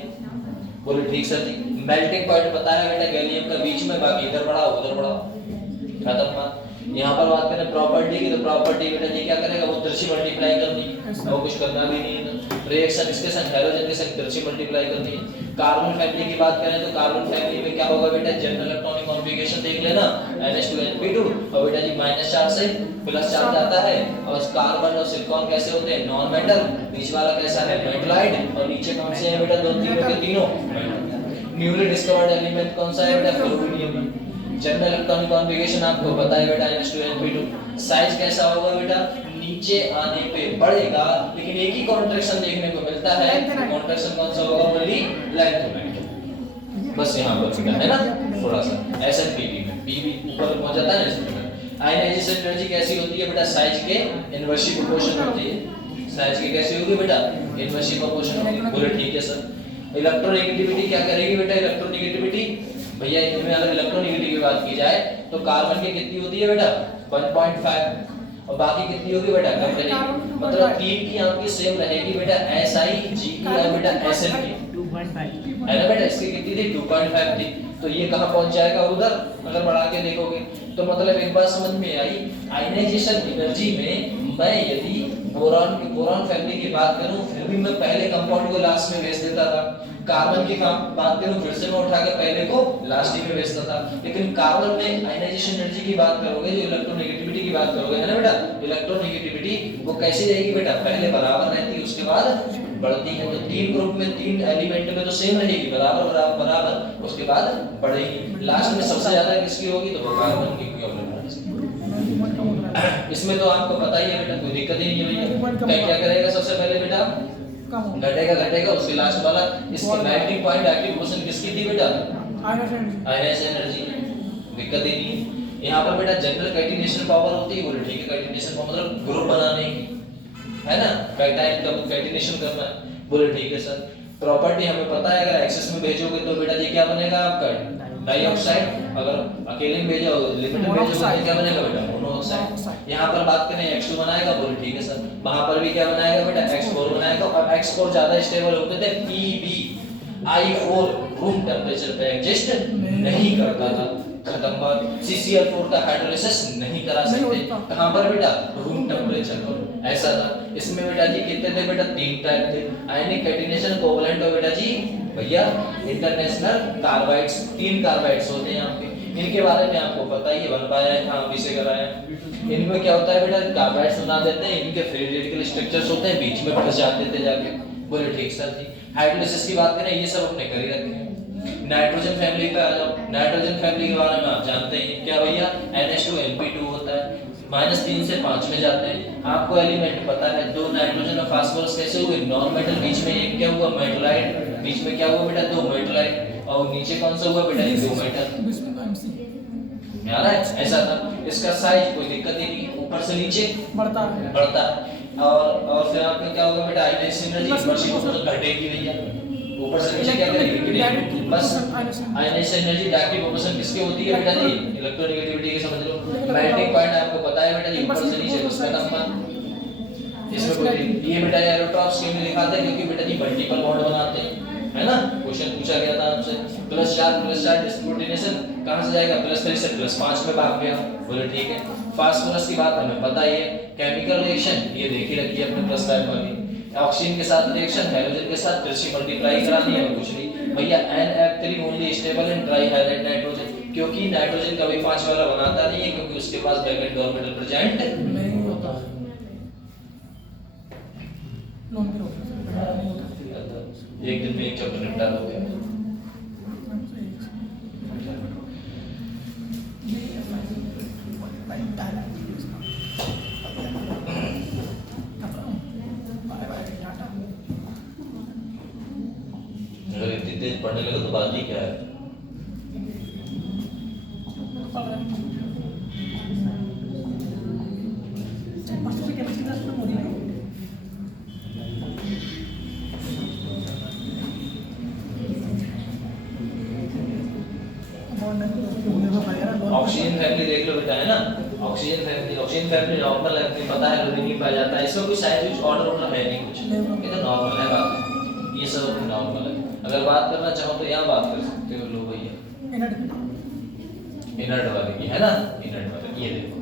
बोले ठीक सर जी। मेल्टिंग पॉइंट पता है बेटा गैलियम का बीच में, बाकी इधर बढ़ाओ उधर बढ़ाओ, खत्म बात। यहाँ पर बात करें प्रॉपर्टी की तो प्रॉपर्टी बेटा जी क्या करेगा वो तिरछी मल्टीप्लाई करनी है और कुछ करना भी नहीं है। रिएक्शन इसके संग हाइड्रोजन के संग तिरछी मल्टीप्लाई करनी है। कार्बन फैमिली की बात करें तो कार्बन फैमिली में क्या होगा बेटा जनरल इलेक्ट्रॉनिक कॉन्फ़िगरेशन देख लेना NH2Lp2 और बेटा जी -4 से +4 जाता है। और कार्बन और सिलिकॉन कैसे होते हैं नॉन मेटल, बीच वाला कैसा है मेटलाइट और नीचे कौन से हैं बेटा दो तीनों के तीनों। न्यूली डिस्कवर्ड एलिमेंट कौन सा है बेटा फ्लोरीनियम। जनरल इलेक्ट्रॉनिक कॉन्फ़िगरेशन आपको पता है बेटा NH2Lp2। साइज कैसा होगा बेटा नीचे आने पे बढ़ेगा लेकिन एक ही कॉन्ट्रैक्शन देखने को मिलता है, कॉन्ट्रैक्शन कौन सा होगा ओनली लेंथ में। बस यहाँ पर है ना थोड़ा सा SNPB में पीबी ऊपर पहुंच जाता है इसमें। आयनाइजेशन एनर्जी कैसी होती है बेटा साइज के इनवर्सली प्रोपोर्शनल होती है। साइज की कैसी होगी बेटा इनवर्सली प्रोपोर्शनल होगी। बोले ठीक है सर। इलेक्ट्रोनेगेटिविटी क्या करेगी बेटा, इलेक्ट्रोनेगेटिविटी भैया इसमें अगर इलेक्ट्रोनेगेटिविटी की बात की जाए तो कार्बन की कितनी होती है बेटा 1.5 और बाकी कितनी होगी बेटा कम रहेगी, मतलब तीन की आपकी सेम रहेगी बेटा SI GE और बेटा SN की 2.5 है ना बेटा। इसकी कितनी थी 2.5 थी तो ये कहाँ पहुंच जाएगा उधर अगर बढ़ा के देखोगे तो मतलब एक बात समझ में आई आयनाइजेशन एनर्जी में मैं यदि बोरॉन फैमिली की बात करूं फिर भी मैं पहले कंपाउंड को लास्ट में भेज देता था। कार्बन की बात करूं फिर से मैं उठा के पहले को लास्ट में भेजता था। लेकिन कार्बन में आयनाइजेशन एनर्जी की बात करोगे जो इलेक्ट्रोनेगेटिविटी की बात करोगे है ना बेटा, इलेक्ट्रोनेगेटिविटी वो कैसी रहेगी बेटा पहले बराबर रहती है उसके बाद बढ़ती है। तो तीन ग्रुप में तीन एलिमेंट में तो सेम रहेगी बराबर बराबर बराबर उसके बाद बढ़ेगी। लास्ट में सबसे ज्यादा किसकी होगी तो वो कार्बन की होगी। इसमें तो आपको पता ही है बेटा कोई दिक्कत ही नहीं है भैया। क्या करेगा सबसे पहले बेटा घटेगा उसके लास्ट वाला इसकी मेल्टिंग पॉइंट एक्टिव पोजीशन किसकी थी बेटा आयनाइजेशन एनर्जी, दिक्कत ही नहीं। यहाँ पर बेटा जनरल कैटिनेशन पावर होती है, बोले ठीक है कैटिनेशन पावर मतलब ग्रुप बनाने की, है ना, कैटाइन का कैटिनेशन करना है, बोले ठीक है सर। प्रॉपर्टी हमें पता है, अगर एक्सेस में भेजोगे तो बेटा जी क्या बनेगा आपका डाइऑक्साइड, अगर अकेले में भेजोगे लिमिट में भेजोगे तो क्या बनेगा बेटा मोनोऑक्साइड। यहाँ पर बात करें X2 बनाएगा, बोले ठीक है सर। वहां पर भी क्या बनाएगा बेटा X4 बनाएगा, और X4 ज्यादा स्टेबल होते थे, PbI4 रूम टेम्परेचर पे एग्जिस्ट नहीं करता था, खत्म बात। CCl4 का हाइड्रोलिसिस नहीं करा सकते, कहां पर बेटा रूम टेम्परेचर पर, ऐसा था। इसमें बेटा जी कितने थे बेटा 3 टाइप थे, आयनिक कैटिनेशन कोवलेंट और बेटा जी भैया इंटरनेशनल कार्बाइड्स, 3 कार्बाइड्स होते हैं यहाँ पे, इनके बारे में आपको पता ही है, बन पाया है कहां से कराया। इनमें क्या होता है बेटा कार्बाइड्स बना देते हैं, इनके फ्री रेडिकल स्ट्रक्चर्स होते हैं, बीच में फंस जाते थे जाके, बोले ठीक सर जी। हाइड्रोलिसिस की बात करें, ये सब अपने कर ही रखे हैं। नाइट्रोजन फैमिली पे आ जाओ, नाइट्रोजन फैमिली के बारे में आप जानते हैं क्या भैया, NH2 होता है, -3 से 5 में जाते हैं। आपको एलिमेंट पता है, 2 नाइट्रोजन और फास्फोरस कैसे हुए, नॉन मेटल, बीच में एक क्या हुआ मेटलाइट, बीच में क्या हुआ बेटा 2 मेटलाइट, और नीचे कौन सा हुआ बेटा 2 मेटल, याद है ऐसा था। इसका साइज कोई दिक्कत ही नहीं, ऊपर से नीचे बढ़ता है। और फिर आपका क्या होगा बेटा आयनाइजेशन एनर्जी वर्षित घटेगी भैया, ऊपर से नीचे क्या करेगी बस आयनाइजेशन एनर्जी डायरेक्टली प्रोपोर्शन किसके होती है बेटा जी, इलेक्ट्रोनेगेटिविटी के, समझ लो। मेल्टिंग पॉइंट आपको पता है बेटा जी, ऊपर से नीचे उसका नंबर। इसमें कोई ये बेटा एरोट्रॉप्स क्यों नहीं दिखाते हैं, क्योंकि बेटा जी मल्टीपल बॉन्ड बनाते हैं, है ना। क्वेश्चन पूछा गया था आपसे, +4 डिस्ट्रीब्यूशन कहां से जाएगा, +3 से +5 में भाग गया, बोले ठीक है। फास्फोरस की बात हमें पता ही है, केमिकल रिएक्शन ये देख ही रखी है अपने +5 वाली, ऑक्सीजन के साथ रिएक्शन हैलोजन के साथ फिर से मल्टीप्लाई करानी है और कुछ नहीं भैया। NF3 only stable in try hydride nitrogen, क्योंकि नाइट्रोजन कभी 5 वाला बनाता नहीं है, क्योंकि उसके पास वैलेंट ऑर्बिटल प्रेजेंट नहीं होता। एक दिन में एक चैप्टर निपटा लोगे। अगर इतनी तेज पढ़ने लगे तो बात ही क्या है। ऑक्सीजन फैमिली देख लो बेटा, है ना। ऑक्सीजन फैमिली नॉर्मल है, अपने पता है लोग नहीं पाया जाता है, इसमें कोई साइज कुछ ऑर्डर है नहीं, कुछ ये तो नॉर्मल है बात, ये सब नॉर्मल है। अगर बात करना चाहो तो यहाँ बात कर सकते हो लो भैया इनर्ट वाले की, है ना। इनर्ट वाले ये देखो,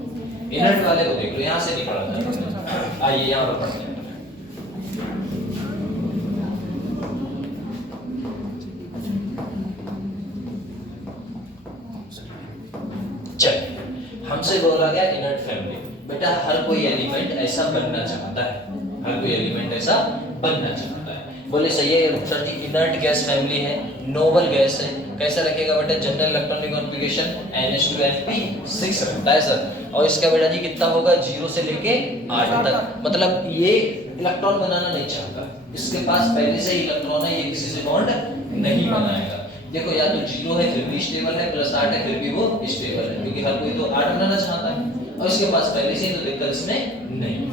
इनर्ट वाले को देख लो, यहाँ से नहीं पढ़ा था, आइए यहाँ पर पढ़ते हैं। चलिए हमसे बोला गया इनर्ट फैमिली, बेटा हर कोई एलिमेंट ऐसा बनना चाहता है, हर कोई एलिमेंट ऐसा बनना चाहता है, बोले सही है सर जी। इनर्ट गैस फैमिली है, नोबल गैस है, कैसा रखेगा बेटा, जनरल इलेक्ट्रॉनिक कॉन्फ़िगरेशन NH2Sp6 रखता है सर, और इसका बेटा जी कितना होगा 0 से लेके 8 तक, मतलब ये इलेक्ट्रॉन बनाना नहीं चाहता, इसके पास पहले से ही इलेक्ट्रॉन है, ये किसी से बॉन्ड नहीं बनाएगा। देखो या तो 0 है फिर भी स्टेबल है, +8 है फिर भी वो स्टेबल है, क्योंकि हर कोई तो 8 बनाना चाहता है, और इसके पास पहले से ही तो दिक्कत इसमें नहीं।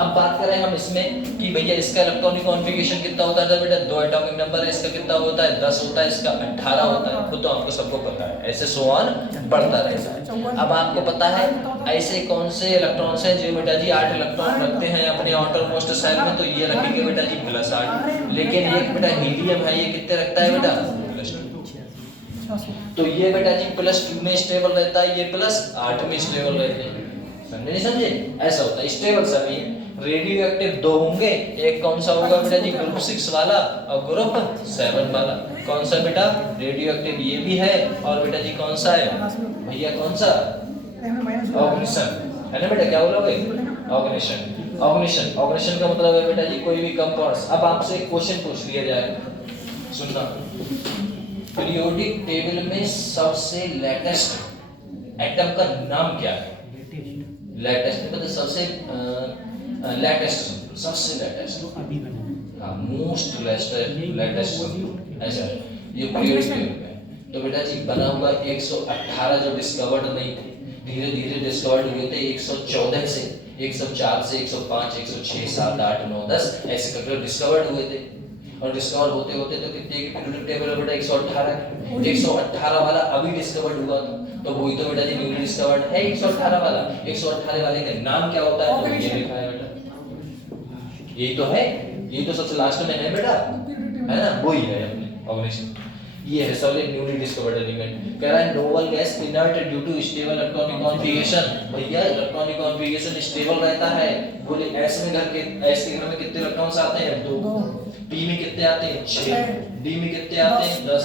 अब बात करें हम इसमें कि भैया इसका इलेक्ट्रॉनिक कॉन्फ़िगरेशन कितना होता है बेटा, 2 एटॉमिक नंबर है, इसका कितना होता है 10 होता है, इसका 18 होता है, खुद तो आपको सबको पता है, ऐसे सो ऑन बढ़ता रहेगा। अब आपको पता है ऐसे कौन से इलेक्ट्रॉन्स हैं जो बेटा जी 8 इलेक्ट्रॉन रखते हैं अपने आउटर मोस्ट शेल में, तो ये रखेंगे बेटा जी +8, लेकिन एक बेटा हीलियम है, ये कितने रखता है बेटा +2, तो ये बेटा जी +2 में स्टेबल रहता है, ये +8 में स्टेबल रहते हैं, समझे नहीं समझे, ऐसा होता है स्टेबल सभी। रेडियो एक्टिव 2 होंगे, एक कौन सा होगा बेटा जी ग्रुप 6 वाला और ग्रुप 7 वाला, कौन सा बेटा रेडियो एक्टिव ये भी है, और बेटा जी कौन सा है भैया, कौन सा ऑर्गेनिशन है ना बेटा, क्या बोलोगे ऑर्गेनिशन का मतलब है बेटा जी कोई भी कंपाउंड्स। अब आपसे एक क्वेश्चन पूछ लिया जाए, सुनना, पीरियोडिक टेबल में सबसे लेटेस्ट एटम का नाम क्या है, लेटेस्ट मतलब सबसे लेटेस्ट, सबसे लेटेस्ट, हाँ मोस्ट लेटेस्ट ऐसा ये पीरियोडिक टेबल में, तो बेटा जी बना हुआ 118 जो डिस्कवर्ड नहीं थे, धीरे धीरे डिस्कवर्ड हुए थे 114 से, 104 से 105, 106, 7, 8, 9, 10 ऐसे करके डिस्कवर्ड हुए थे। और डिस्कवर होते होते तो कितने की पीरियोडिक टेबल है बेटा 118 118 वाला अभी डिस्कवर्ड हुआ था, तो वही तो बेटा जी न्यूली डिस्कवर्ड है 118 वाला। 118 वाले का नाम क्या होता है, तो ये लिखा है बेटा, यही तो है, यही तो सबसे लास्ट में है बेटा, है ना, वही है अपने ऑर्गेनाइजेशन। ये है सॉलिड न्यूली डिस्कवर्ड एलिमेंट। कह रहा है noble gas inert due to stable electronic configuration. भैया इलेक्ट्रॉनिक कॉन्फ़िगरेशन स्टेबल रहता है। बोले एस में घर के एस के घर में कितने इलेक्ट्रॉन्स आते हैं 2, पी में कितने आते हैं 6, डी में कितने आते हैं 10।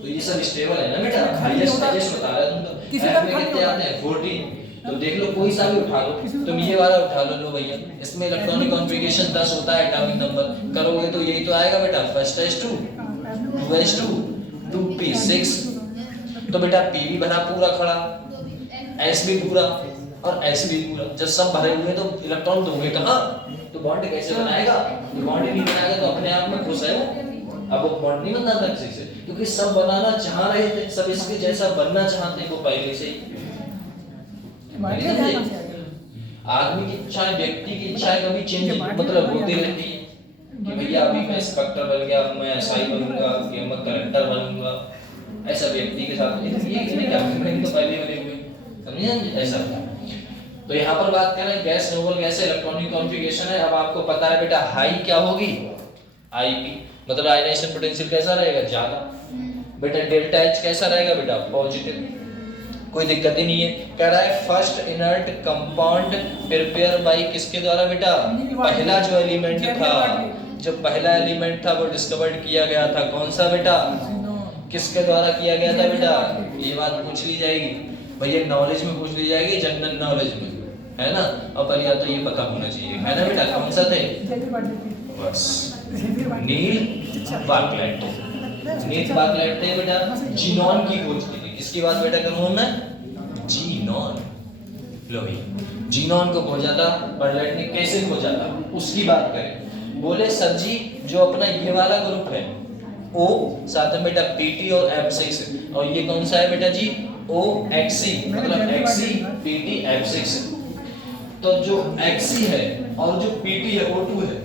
तो ये सब स्टेबल है ना बेटा, हाईएस्ट हाईएस्ट बता रहा तुम तो। एफ में कितने आते हैं 14। तो देख लो कोई सा भी उठा लो, तुम ये वाला उठा लो भैया, इसमें इलेक्ट्रॉनिक कॉन्फ़िगरेशन 10 होता है, एटॉमिक नंबर करोगे तो यही तो आएगा बेटा, फर्स्ट है 2, 2 है 2, 2p6। तो बेटा p भी बना पूरा खड़ा, s भी पूरा और s भी पूरा। जब सब भरे हुए तो इलेक्ट्रॉन दोगे कहाँ, तो बॉन्ड कैसे बनाएगा, तो बॉन्ड नहीं बनाएगा तो अपने आप में खुश है वो। अब वो बॉन्ड नहीं बनना था किसी से, क्योंकि सब बनाना चाह रहे थे, सब इसके जैसा बनना चाहते वो पहले से ही। आदमी की इच्छाएं, व्यक्ति की इच्छाएं कभी चेंज मतलब होती रहती है कि भैया अभी मैं इंस्पेक्टर बन गया, मैं एसआई बनूंगा, कि मैं कलेक्टर बनूंगा, ऐसा व्यक्ति के साथ ये क्या तो पहले बने हुए, समझे ऐसा। तो यहाँ पर बात कर रहे हैं गैस नोबल गैस है, इलेक्ट्रॉनिक कॉन्फ़िगरेशन है। अब आपको पता है बेटा हाई क्या होगी, आईपी मतलब आयनाइजेशन पोटेंशियल कैसा रहेगा, ज्यादा। बेटा डेल्टा एच कैसा रहेगा बेटा, पॉजिटिव, कोई दिक्कत ही नहीं है। कह रहा है first inert compound prepare by किसके द्वारा बेटा, पहला जो एलिमेंट था, जो पहला एलिमेंट था वो डिस्कवर्ड किया गया था, कौन सा बेटा, किसके द्वारा किया गया था बेटा। ये बात पूछ ली जाएगी भैया, नॉलेज में पूछ ली जाएगी, जनरल नॉलेज में, है ना। और पर या तो ये पता होना चाहिए, है ना बेटा, कौन सा थे, बस नील बार्कलेट। नील बार्कलेट थे बेटा, जीनॉन की खोज की थी। किसकी बात बेटा करूं मैं, जीनॉन। लो भाई जीनॉन को खोजा था, बार्कलेट ने कैसे खोजा था उसकी बात करें। बोले सर जी जो अपना ये वाला ग्रुप है O, साथ में बेटा Pt और F6, और ये कौन सा है बेटा जी OXC, मतलब Xc Pt F6। तो जो Xc है और जो Pt है O2 है,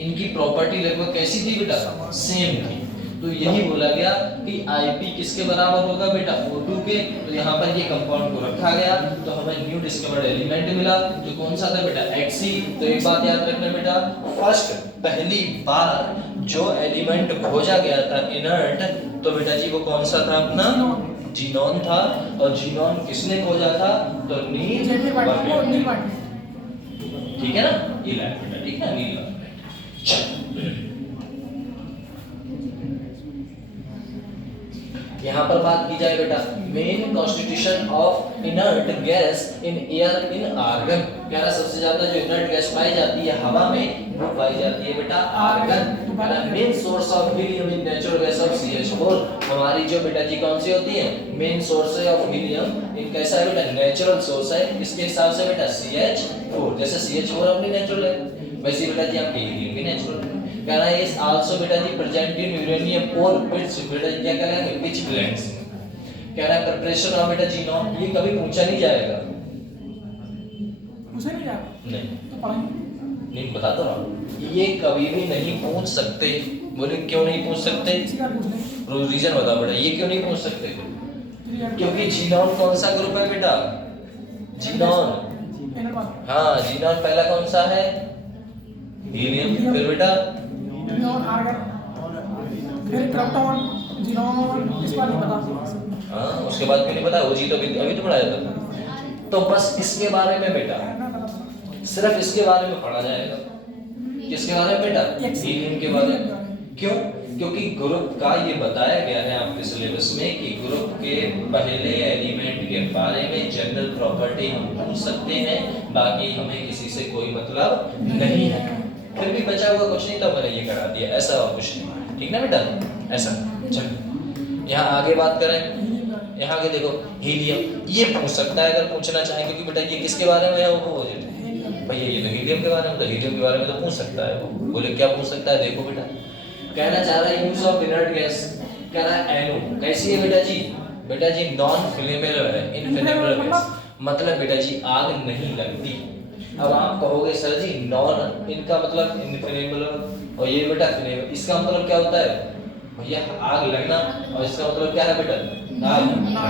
इनकी प्रॉपर्टी लगभग कैसी थी बेटा, सेम थी। तो यही बोला गया कि Ip किसके बराबर होगा बेटा, O2 के। तो यहाँ पर ये कंपाउंड को रखा गया, तो हमें न्यू डिस्कवर्ड एलिमेंट मिला, जो कौन सा था बेटा, Xc। तो एक बात याद रखना बेटा, फर्स्ट पहली बार जो एलिमेंट खोजा गया था इनर्ट, तो बेटा जी वो कौन सा था अपना, जीनॉन था। और जीनॉन किसने खोजा था, तो नील बार्कलेट, ठीक है ना, ये लाइन बेटा, ठीक है, नील बार्कलेट। यहाँ पर बात की जाए बेटा main constitution of inert gas in air in argon. कह रहा सबसे ज्यादा जो इनर्ट गैस पाई जाती है हवा में, वो पाई जाती है बेटा argon. Main source of helium in natural gas of CH4। हमारी जो बेटा जी कौन सी होती है, main source of helium in कैसा है बेटा, नेचुरल सोर्स है। इसके हिसाब से बेटा CH4, जैसे CH4 अपनी नेचुरल है, वैसे बेटा जी आपके हीलियम भी नेचुरल है। कह रहा है इस आल्सो बेटा जी प्रेजेंट इन यूरेनियम और पिट्स, बेटा क्या करेंगे, पिच ब्लेंड्स। कह रहा है प्रिपरेशन ऑफ बेटा जीनोम, ये कभी पूछा नहीं जाएगा, पूछा नहीं जाएगा, नहीं तो पढ़ाएंगे नहीं, बता तो रहा हूं, ये कभी भी नहीं पूछ सकते। बोले क्यों नहीं पूछ सकते, रीजन बता बेटा, ये क्यों नहीं पूछ सकते, क्योंकि जीनोम कौन सा ग्रुप है बेटा, जीनोम, हाँ जीनोम पहला कौन सा है, हीलियम, फिर बेटा और आर्गन, फिर क्रिप्टॉन, जीनोन, इस बार नहीं पता। हाँ उसके बाद क्यों नहीं पता, वो जी तो अभी तो पढ़ाया था। तो बस इसके बारे में बेटा, सिर्फ इसके बारे में पढ़ा जाएगा। किसके बारे में बेटा, हीलियम के बारे में। क्यों, क्योंकि ग्रुप का ये बताया गया है आपके सिलेबस में कि ग्रुप के पहले एलिमेंट के बारे में जनरल प्रॉपर्टी हम पूछ सकते हैं, बाकी हमें किसी से कोई मतलब नहीं है। फिर भी बचा हुआ कुछ नहीं तो मैंने ये करा दिया, ऐसा और कुछ नहीं, ठीक ना बेटा, ऐसा। चलो यहाँ आगे बात करें, यहाँ आगे देखो हीलियम, ये पूछ सकता है अगर पूछना चाहे, क्योंकि बेटा ये किसके बारे में है, वो भैया ये तो हीलियम के बारे में, तो हीलियम के बारे में तो पूछ सकता है वो। बोले क्या पूछ सकता है, देखो बेटा कहना चाह रहा है यूज ऑफ इनर्ट गैस। कह रहा है एनो कैसी है बेटा जी, बेटा जी नॉन फ्लेमेबल है, इनफ्लेमेबल गैस, मतलब बेटा जी आग नहीं लगती। अब आप कहोगे सर जी नॉन, इनका मतलब इनफ्लेमेबल और ये बेटा फ्लेमेबल, इसका मतलब क्या होता है भैया आग लगना, और इसका मतलब क्या है बेटा आग लगना,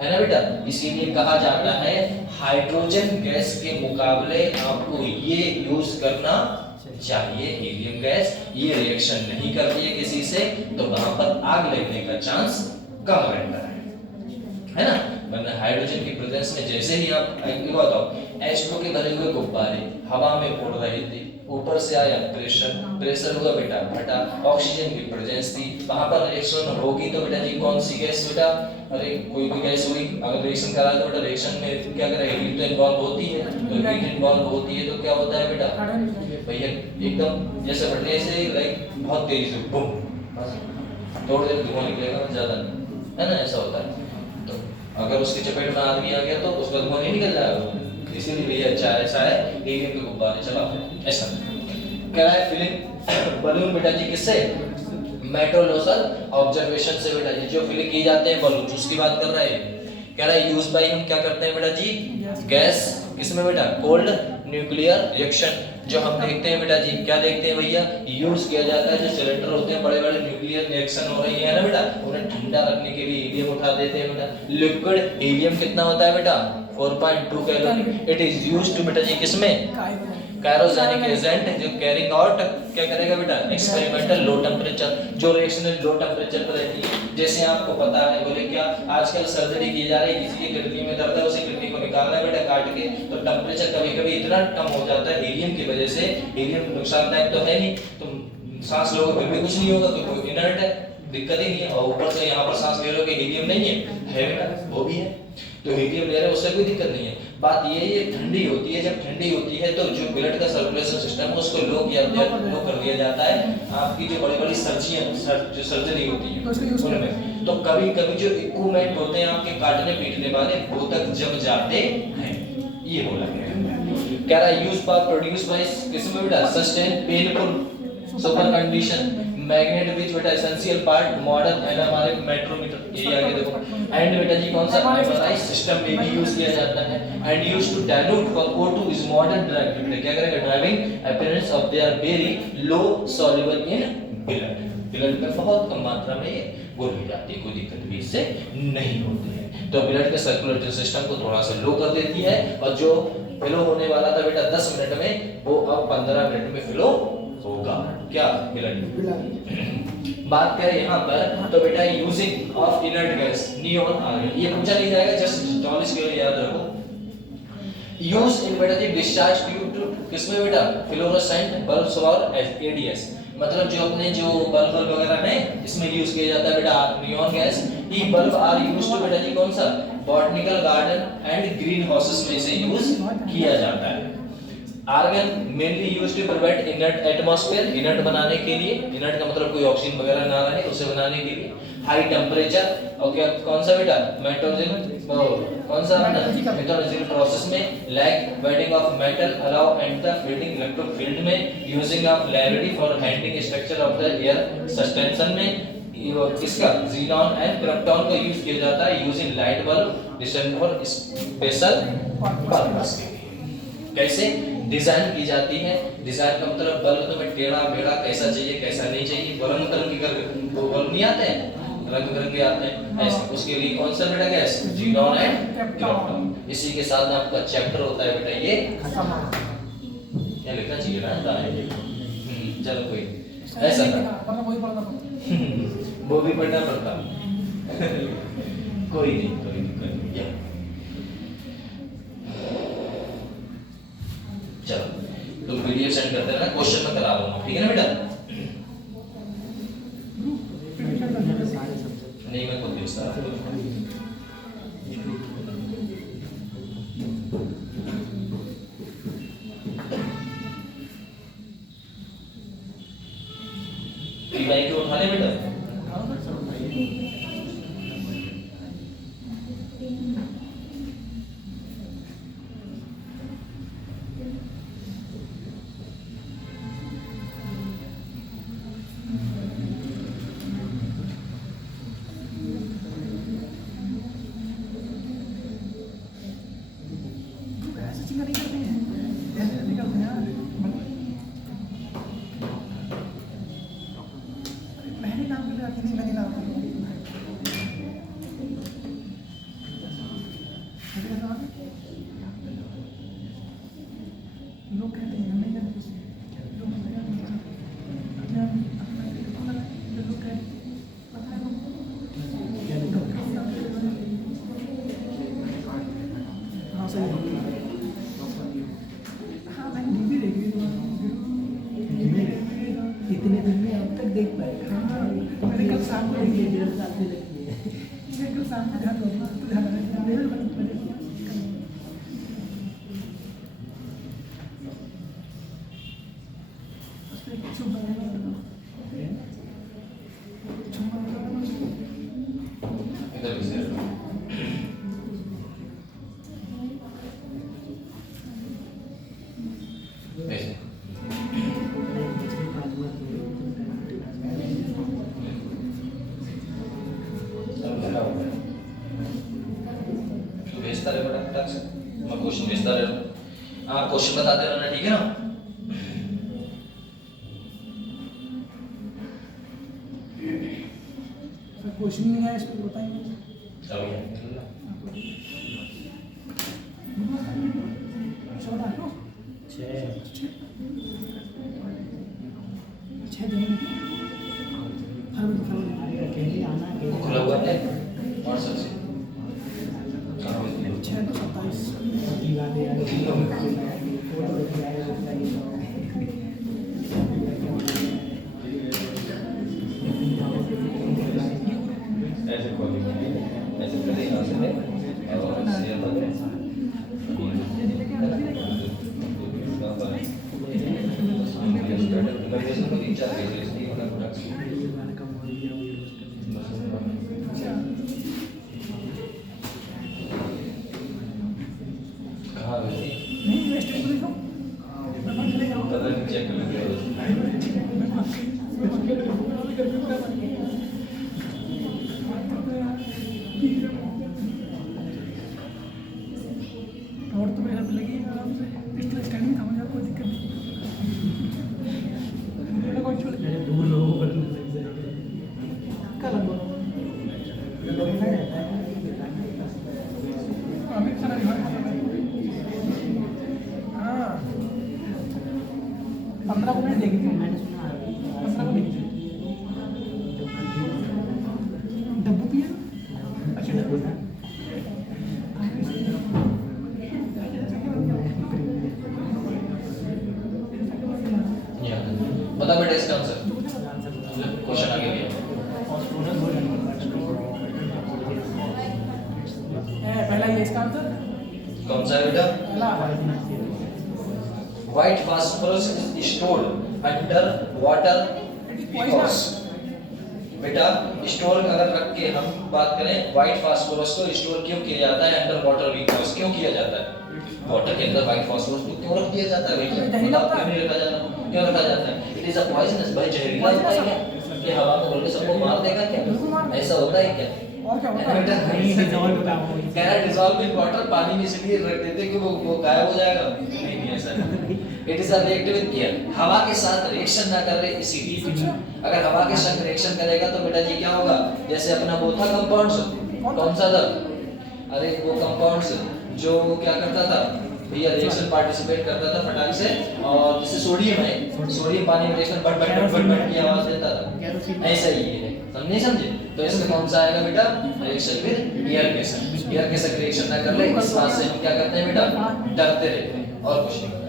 है ना बेटा। इसीलिए कहा जाता है हाइड्रोजन गैस के मुकाबले आपको ये यूज करना चाहिए हीलियम गैस, ये रिएक्शन नहीं करती है किसी से, तो वहां पर आग लगने का चांस कम रहता है ना। वरना हाइड्रोजन की प्रेजेंस में जैसे ही आप बताओ H2 के भरे हुए गुब्बारे हवा में उड़ रहे थे, ऊपर से आया प्रेशर हुआ बेटा घटा, ऑक्सीजन की प्रेजेंस थी, वहां पर रिएक्शन होगी तो बेटा जी कौन सी गैस बेटा, अरे कोई भी गैस हुई अगर रिएक्शन करा तो बेटा रिएक्शन में क्या करेगा, हीट तो इन्वॉल्व होती है, तो हीट इन्वॉल्व होती है तो क्या होता है बेटा भैया एकदम जैसे बढ़ने से लाइक बहुत तेजी से बूम बस थोड़ी देर धुआं निकलेगा, ज्यादा नहीं, है ना, ऐसा होता है। तो अगर उसके चपेट में आदमी आ गया तो उसका धुआं नहीं निकल जाएगा, इसीलिए भैया अच्छा ऐसा है हीलियम के गुब्बारे चलाओ। ऐसा कह रहा है फिलिंग बलून बेटा जी किससे, मेट्रोलॉजिकल ऑब्जर्वेशन से बेटा जी, जो फिलिंग की जाते हैं बलून उसकी बात कर रहे हैं। कह रहा है यूज बाय हम क्या करते हैं बेटा जी, गैस किसमें बेटा, कोल्ड न्यूक्लियर रिएक्शन, जो हम देखते हैं बेटा जी क्या देखते हैं भैया, यूज किया जाता है जो सिलेंडर होते हैं बड़े बड़े न्यूक्लियर रिएक्शन हो रही है ना बेटा, उन्हें ठंडा रखने के लिए हीलियम उठा देते हैं बेटा। लिक्विड हीलियम कितना होता है बेटा 4.2 calorie, it is used to बेटा जी किसमें, कायरोजेनिक एजेंट, जो कैरिंग आउट क्या करेगा बेटा, एक्सपेरिमेंटल लो टेम्परेचर, जो रिएक्शन लो टेम्परेचर पर रहती है। जैसे आपको पता है बोले क्या आजकल सर्जरी की जा रही है, किसी की किडनी में दर्द है उसे किडनी को निकालना है बेटा काट के, तो टेम्परेचर कभी-कभी इतना कम हो जाता है हीलियम की वजह से, हीलियम नुकसानदायक तो है नहीं, तो सांस लोगे फिर भी कुछ नहीं होगा क्योंकि इनर्ट है, दिक्कत ही नहीं है, और ऊपर से यहाँ पर सांस ले रहे हो कि हीलियम नहीं है बेटा, वो भी है, तो हीलियम ले रहे हो उससे कोई दिक्कत नहीं है। बात ये ठंडी होती है, जब ठंडी होती है तो जो ब्लड का सर्कुलेशन सिस्टम है उसको लो कर दिया जाता है, आपकी जो बड़ी-बड़ी जो सर्जरी होती है उनमें, तो कभी-कभी जो इक्विपमेंट होते हैं आपके काटने पीटने वाले वो तक जम जाते हैं, ये बोला गया। कह रहा है यूज फॉर प्रोड्यूस बाय किसमें बेटा, sustain painful super condition, magnet which बेटा essential part modern NMRF metrometer, ये आगे देखो, एंड बेटा जी कौन सा एमआरआई सिस्टम में भी यूज किया जाता है, and used to dilute for O2 is modern drug, बेटा क्या करेगा driving appearance of they are very low soluble in blood में बहुत कम मात्रा में घुल भी जाती है, कोई दिक्कत भी इससे नहीं होती है, तो ब्लड के सर्कुलेटरी सिस्टम को थोड़ा सा लो कर देती है, और जो फ्लो होने वाला था बेटा 10 मिनट में वो अब 15 मिनट में फ्लो होगा, क्या ब्लड। बात करें यहाँ पर तो बेटा using of inert gas neon argon, ये पूछा नहीं जाएगा, जस्ट नॉलेज के लिए याद रखो। यूज इन बेटा जी डिस्चार्ज ट्यूब टू किसमें बेटा, फ्लोरोसेंट बल्ब्स और एडीएस, मतलब जो अपने जो बल्ब वगैरह में इसमें यूज किया जाता है बेटा नियॉन गैस। ये बल्ब आर यूज्ड टू बेटा जी कौन सा, botanical garden and greenhouses में इसे यूज किया जाता है। Argon mainly used to prevent inert atmosphere, inert बनाने के लिए, इनर्ट का मतलब कोई ऑक्सीजन वगैरह ना रहे उसे बनाने के लिए। हाई टेम्परेचर और क्या कौन सा बेटा, मेटोजिन कौन सा मेटोलॉजिकल प्रोसेस में lag waiting of metal alloy and the fielding electric field में, यूजिंग ऑफ लैरिटी for handling structure of the air suspension में, इसका जीनॉन एंड क्रिप्टॉन को यूज किया जाता है using light bulb design for special purpose के लिए। कैसे डिजाइन की जाती है, डिजाइन का मतलब बल्ब तुम्हें टेढ़ा मेढ़ा कैसा चाहिए कैसा नहीं चाहिए, रंग तरंगी कर वो बल्ब नहीं आते हैं, रंग बिरंगे आते हैं ऐसे, उसके लिए कौन सा बेटा गैस, जीनॉन एंड क्रिप्टॉन। इसी के साथ में आपका चैप्टर होता है बेटा ये क्या लिखना चाहिए ना, चलो कोई ऐसा था वो भी पढ़ना पड़ता कोई नहीं कोई नहीं, चलो तुम पीडीएफ सेंड करते रहना, क्वेश्चन में करा दूंगा, ठीक है ना बेटा। नहीं मैं खुद भेजता भाई को उठा ले बेटा। नहीं वनीला लोग कहते हैं हमें क्या कुछ लोग कहते हैं पता है हाँ सही है हाँ मैंने मूवी देखी इतने दिन में अब तक देख पाए मैंने कल शाम को देखी डेढ़ साल से लगी है मैं कल शाम को ध्यान दूँगा तो ध्यान रखना मेरे इधर भी से ऐसे अब भरा हुआ है तो भेजता रहे बड़ा फटाक से मैं क्वेश्चन भेजता रहे आप क्वेश्चन बताते रहना ठीक है ना क्वेश्चन नहीं आया इसको बताएंगे अभी चौदह नो छः दिन फरवरी आना वो खुला हुआ है और सबसे 6 तो 27 ऐसे खोलेंगे ऐसे करें यहाँ से और शेयर करें लोकेशन को 3-4 भेज इसलिए होना कहाँ भेजी नहीं वेस्ट कर दो पता नहीं चेक कर लेंगे और तो मेरे हाथ लगी आराम से पिछले स्टैंडिंग था मुझे कोई दिक्कत नहीं मेरा कोई छोड़ दूर लोगों को लग जाएगा कल अमित सर हाँ 15 मिनट देखी थी मैंने सुना 15 को देखी थी डब्बू पिया अच्छा डब्बू बता बेटा इसका आंसर क्वेश्चन आगे लिया पहला ये इसका आंसर कौन सा है बेटा पहला white phosphorus is stored under water because बेटा स्टोर अगर रख के हम बात करें व्हाइट फास्फोरस को स्टोर क्यों किया जाता है अंडर वाटर बिकॉज क्यों किया जाता है वाटर के अंदर व्हाइट फास्फोरस को क्यों रख दिया जाता है बेटा जहरीला होता क्यों नहीं रखा जाता क्यों रखा जाता है इट इज अ पॉइजनस भाई जहरीला होता है क्या ये हवा में बोल के सबको मार देगा क्या ऐसा होता है क्या और क्या होता है बेटा नहीं डिजॉल्व बताओ कह रहा डिसॉल्व इन वाटर पानी में इसलिए रख देते कि वो गायब हो जाएगा नहीं नहीं ऐसा नहीं it is a reactive with air हवा के साथ रिएक्शन ना कर रहे एसिड अगर हवा के साथ रिएक्शन करेगा तो बेटा जी क्या होगा जैसे अपना वो था कंपाउंड्स कौन सा था अरे वो कंपाउंड्स जो क्या करता था भैया रिएक्शन पार्टिसिपेट करता था फटाक से और जैसे सोडियम है सोडियम पानी में रिएक्शन बट की आवाज देता था ऐसा ही है समझे तो इसमें कौन सा आएगा बेटा रिएक्शन विद एयर के साथ रिएक्शन ना कर ले इस बात से हम क्या करते हैं बेटा डरते रहते हैं और कुछ नहीं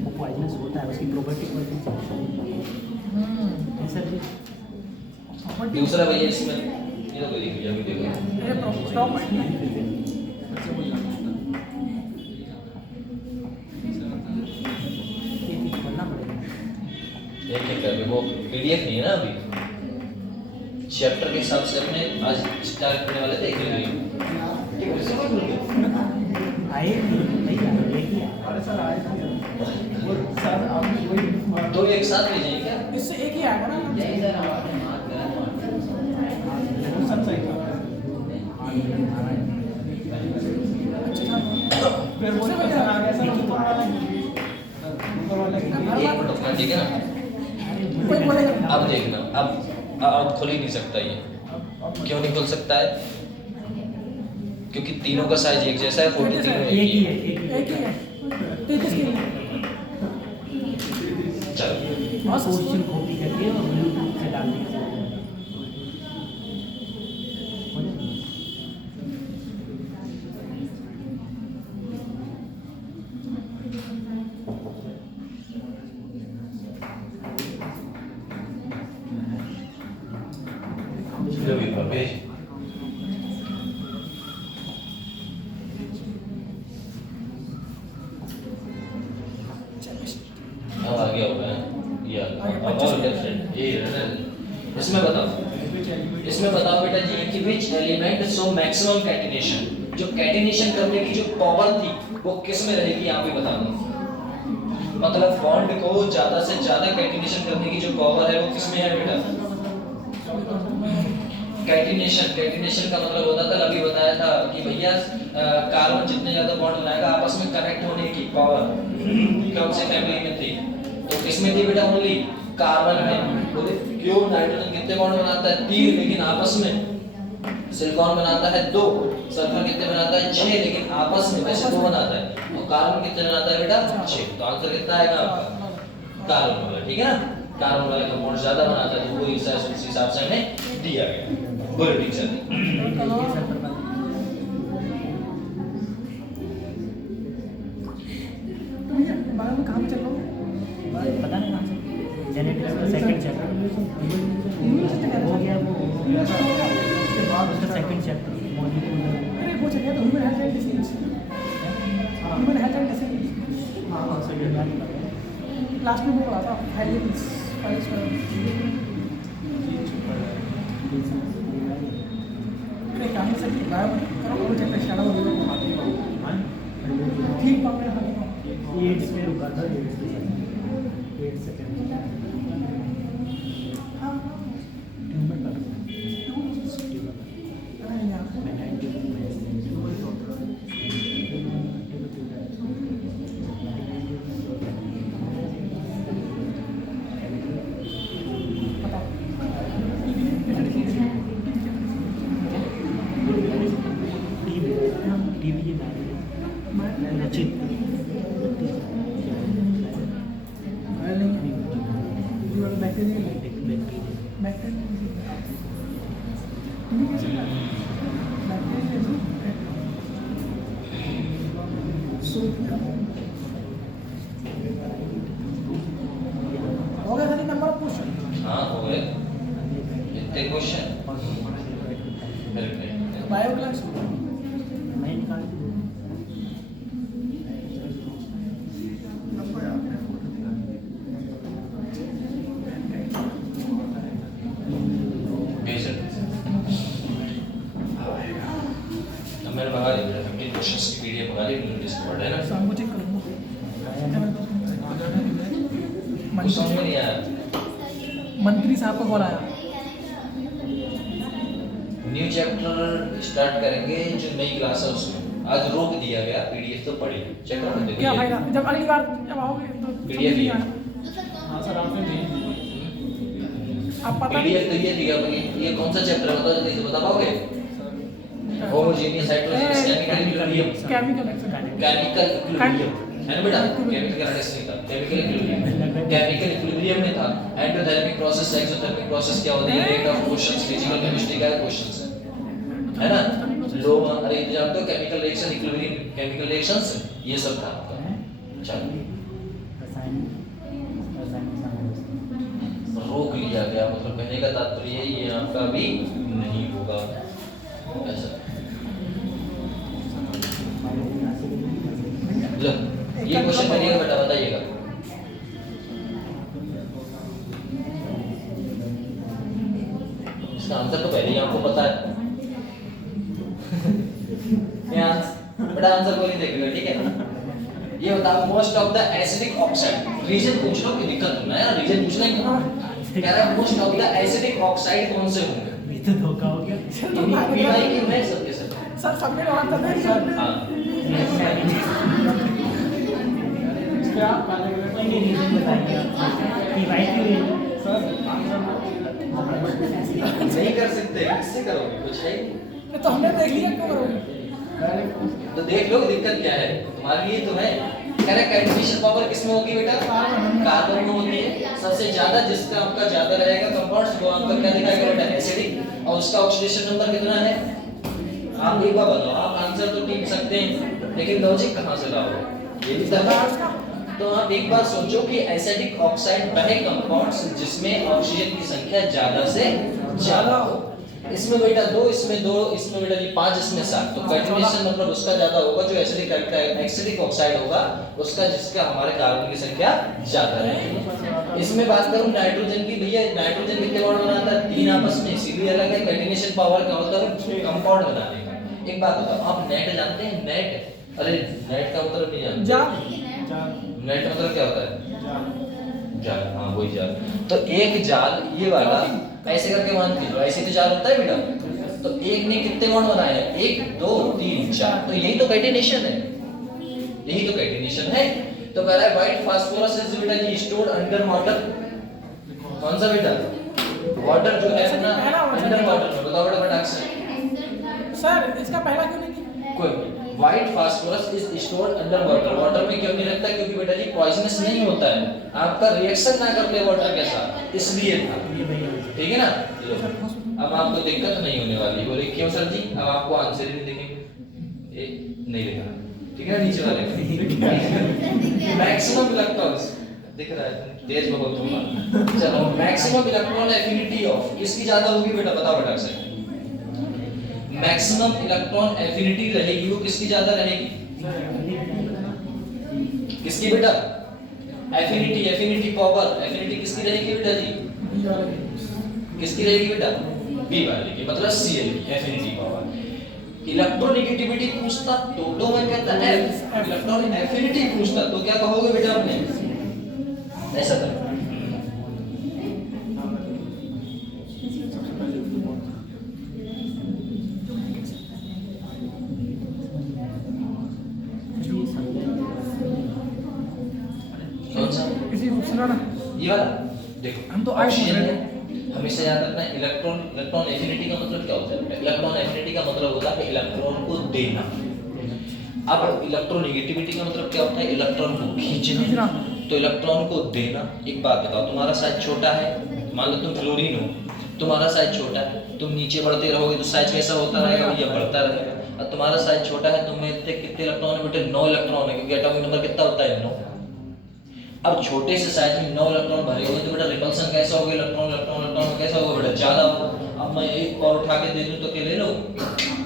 वो पॉइजनस होता है उसकी प्रॉपर्टी पॉइजनस ऐसा भी दूसरा भैया इसमें ये तो कोई भैया वीडियो ये टॉप बनना पड़ेगा एक करके वो पीडीएफ नहीं है ना अभी चैप्टर के हिसाब से अपने आज स्टार्ट करने वाले थे एक आए नहीं आए अरे सर आए थे वो सर आप वही तो एक साथ भेजेंगे क्या इससे एक ही आएगा ना सब सही था फिर वो सर आ गया सर ऊपर वाला एक मिनट रुकना ठीक है ना कोई बोलेगा अब देखना, अब खुल ही नहीं सकता ये। क्यों नहीं खुल सकता है? क्योंकि तीनों का साइज एक जैसा है, 40 तीनों एक ही है, एक ही एक ही है तो किसकी चलो बहुत सस्ता क्वेश्चन कॉपी करके और ब्लूटूथ से डाल दीजिए। लो भी भेज। अब आ गया होगा ये अब और डिफरेंट ये इसमें बताओ बेटा जी कि which element show maximum catenation. जो कैटिनेशन करने की जो पावर थी वो किस में रहेगी यहाँ पे बता दो। मतलब बॉन्ड को ज्यादा से ज्यादा कैटिनेशन करने की जो पावर है वो किस में है बेटा? कैटिनेशन का मतलब होता था, अभी बताया था कि भैया कार्बन जितने ज्यादा बॉन्ड बनाएगा आपस में कनेक्ट होने की पावर कौन से फैमिली में थी? तो किसमें थी बेटा? ओनली कार्बन में। बोले क्यों? नाइट्रोजन कितने बॉन्ड बनाता है? 3, लेकिन आपस में। सिलिकॉन बनाता है 2, सल्फर कितने बनाता है? 6, लेकिन आपस में वैसे 2 बनाता है। और कार्बन कितने बनाता है बेटा? 6। तो आंसर कितना आएगा आपका? कार्बन वाला, ठीक है ना? कार्बन वाला का बॉन्ड ज्यादा बनाता है, तो वो इस हिसाब से हमें दिया गया। बोलो टीचर। तो भैया बारह में कहाँ पे चल रहा हूँ? पता नहीं कहाँ से जेनेटिक्स का सेकंड चैप्टर हो गया, वो उसके बाद उसका सेकंड चैप्टर मॉलिक्यूलर। अरे वो चल गया तो human health and disease. Human health and disease हाँ सही है। लास्ट में वो पढ़ा था हेल्थ अरे कहानी से बायो करो वो चैप्टर शाला हो गया ठीक पाऊंगा हाँ ये इसमें रुका था 8 सेकंड। हाँ ट्यूबर का अरे यार हो गया सर नंबर ऑफ क्वेश्चन हाँ हो गए इतने क्वेश्चन। बायो क्लास मैं निकाल मैंने मंगा ली 15 क्वेश्चंस की पीडीएफ मंगा ली, मुझे लिस्ट पढ़ है ना। शाम को चेक करूँगा कुछ समझ में नहीं आया। मंत्री साहब का कॉल आया न्यू चैप्टर स्टार्ट करेंगे जो नई क्लास है उसमें। आज रोक दिया गया, पीडीएफ तो पढ़ी चेक करो देखो। क्या फायदा जब अगली बार जब आओगे तो PDF ही है। हाँ सर आपने भेज आप पता नहीं पीडीएफ तो ये दिया ये कौन सा चैप्टर बताओ जल्दी से बता पाओगे? Homogeneous hydrogen chemical equilibrium. Chemical chemical equilibrium है ना बेटा? केमिकल एनालिसिस नहीं था, केमिकल इक्विलिब्रियम। केमिकल इक्विलिब्रियम में था एंडोथर्मिक प्रोसेस, एक्सोथर्मिक प्रोसेस क्या होती है, rate of questions, physical chemistry का क्वेश्चंस है ना? लो अरे ये जानते हो chemical reaction, equilibrium chemical reactions ये सब था आपका। चलो रोक लिया गया, मतलब कहने का तात्पर्य ये आपका भी नहीं होगा ऐसा। लो ये क्वेश्चन करिएगा बेटा, बताइएगा। इसका आंसर तो पहले ही आपको पता है। बेटा आंसर को नहीं देखेगा, ठीक है? ये बताओ most of the acidic oxide, reason पूछ लो कि दिक्कत होना है, रीजन पूछना है। कह रहा है most of the acidic oxide कौन से होंगे? ये तो धोखा हो गया। पीवाई की मैं सबके सब। सर सबने कहा था मैं हां इस पे आप काले कलर नहीं रीजन बताइए आप कि वाइट क्यों है? नहीं कर सकते, किससे करोगे? कुछ है ही नहीं। तो हमने देख लिया, क्यों करोगे? तो देख लो दिक्कत क्या है तुम्हारे लिए। तो है कह रहे कैल्कुलेशन पावर किसमें होगी बेटा? कार्बन में होती है। सबसे ज्यादा जिसका आपका ज्यादा रहेगा कंपाउंड्स, वो आपका क्या दिखाएगा बेटा? एसिडिक। और उसका ऑक्सीडेशन नंबर कितना है? आप एक बार बताओ, आप आंसर तो ठीक सकते हैं लेकिन लॉजिक कहां से लाओगे? ये भी तो तो आप एक बार सोचो कि एसिडिक ऑक्साइड वह कंपाउंड्स जिसमें ऑक्सीजन की संख्या ज्यादा से ज्यादा हो। इसमें बेटा 2, इसमें 2, इसमें बेटा जी 5, इसमें 7। तो कैल्कुलेशन मतलब उसका ज्यादा होगा जो एसिडिक ऑक्साइड होगा, उसका जिसका हमारे कार्बन की संख्या ज्यादा रहेगी। इसमें बात करूं नाइट्रोजन की, भैया नाइट्रोजन कितने बॉन्ड बनाता है? 3 आपस में, इसीलिए अलग है। कैल्कुलेशन पावर क्या होता है? कंपाउंड बनाने का। एक बात बताओ, आप नेट जानते हैं? नेट, अरे नेट का मतलब नहीं जानते? नेट मतलब क्या होता है? जाल। हाँ वही जाल। तो एक जाल ये वाला ऐसे करके मान के, ऐसे तो जाल होता है बेटा। तो एक ने कितने बॉन्ड बनाए हैं? 1 2 3 4। तो यही तो कैटिनेशन है, यही तो कैटिनेशन है। तो कह रहा है व्हाइट फास्फोरस इज बेटा जी स्टोर्ड अंडर वाटर। कौन सा बेटा? वाटर जो है अपना अंडर वाटर में। बताओ बेटा फटाक से। सर इसका पहला क्यों नहीं किया? कोई white phosphorus is stored under water. Water में क्यों नहीं रखता? क्योंकि बेटा जी पॉइजनस नहीं होता है, आपका रिएक्शन ना कर ले वाटर के साथ, इसलिए था। ठीक है ना? लो अब आपको दिक्कत नहीं होने वाली। बोले क्यों सर जी? अब आपको आंसर ही नहीं दिखेंगे। नहीं दिखा, ठीक है? नीचे वाले मैक्सिमम इलेक्ट्रॉन्स दिख रहा है, तेज बहुत होगा। चलो मैक्सिमम इलेक्ट्रॉन एफिनिटी ऑफ किसकी ज्यादा होगी बेटा? बताओ बेटा से। मैक्सिमम इलेक्ट्रॉन एफिनिटी रहेगी वो किसकी ज्यादा रहेगी? किसकी बेटा? एफिनिटी, एफिनिटी पावर, एफिनिटी किसकी रहेगी बेटा जी? किसकी रहेगी बेटा? बी वाले की, मतलब Cl की एफिनिटी पावर। इलेक्ट्रोनेगेटिविटी पूछता तो मैं कहता है इलेक्ट्रॉन एफिनिटी पूछता तो क्या कहोगे बेटा आपने? ऐसा करो। ये वाला देखो, हम तो ऑक्सीजन है, हमेशा याद रखना है। इलेक्ट्रॉन एफिनिटी का मतलब क्या होता है? इलेक्ट्रॉन एफिनिटी का मतलब होता है इलेक्ट्रॉन को देना। अब इलेक्ट्रोनेगेटिविटी का मतलब क्या होता है? इलेक्ट्रॉन को खींचना। तो इलेक्ट्रॉन को देना। एक बात बताओ, तुम्हारा साइज छोटा है, मान लो तुम फ्लोरीन हो, तुम्हारा साइज छोटा है, तुम नीचे बढ़ते रहोगे तो साइज कैसा होता रहेगा? भैया बढ़ता रहेगा। और तुम्हारा साइज छोटा है, तुम में कितने इलेक्ट्रॉन है बेटे? 9 इलेक्ट्रॉन है, क्योंकि एटॉमिक नंबर कितना होता है? 9। अब छोटे से साइज में 9 इलेक्ट्रॉन भरे हुए तो बेटा रिपल्सन कैसा होगा? इलेक्ट्रॉन इलेक्ट्रॉन इलेक्ट्रॉन में कैसा होगा बेटा? ज्यादा होगा। अब मैं एक और उठा के दे दूं तो क्या ले लो?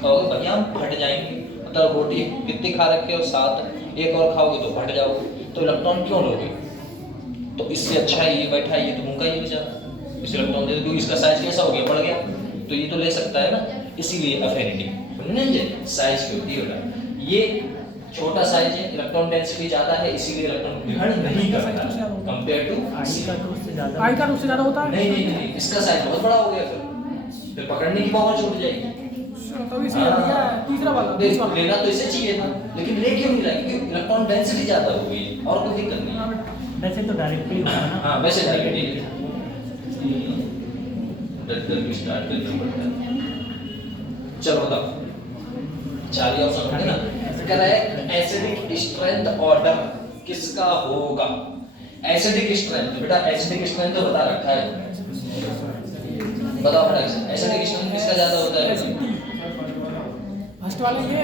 कहोगे भैया हम फट जाएंगे। मतलब रोटी कितनी खा रखे हो? 7, एक और खाओगे तो फट जाओगे। तो इलेक्ट्रॉन क्यों लोगे? तो इससे अच्छा है ये बैठा है, ये तो मुंह का ही बेचारा, इस इलेक्ट्रॉन दे दो क्योंकि इसका साइज कैसा हो गया? बढ़ गया, तो ये तो ले सकता है ना। इसीलिए एफिनिटी समझे साइज की होती है बेटा। ये छोटा साइज है, इलेक्ट्रॉन डेंसिटी ज्यादा है, इसीलिए इलेक्ट्रॉन ग्रहण नहीं करता कंपेयर टू आई का तो उससे ज्यादा, आई का उससे ज्यादा होता है। नहीं, इसका साइज बहुत बड़ा हो गया, फिर पकड़ने की पावर छूट जाएगी। तो इसलिए दिया है तीसरा वाला। लेना तो इसे चाहिए था, लेकिन ले क्यों नहीं रहा? क्योंकि इलेक्ट्रॉन डेंसिटी ज्यादा हो गई है और कोई दिक्कत नहीं है। वैसे तो डायरेक्टली होगा ना। हाँ वैसे डायरेक्टली स्टार्ट करना पड़ता है। चलो बताओ, 4 ऑप्शन होंगे ना। कह रहा है एसिडिक स्ट्रेंथ ऑर्डर किसका होगा? एसिडिक स्ट्रेंथ बेटा, एसिडिक स्ट्रेंथ तो बता रखा है, बताओ बेटा एसिडिक स्ट्रेंथ किसका ज्यादा होता है? फर्स्ट वाला ये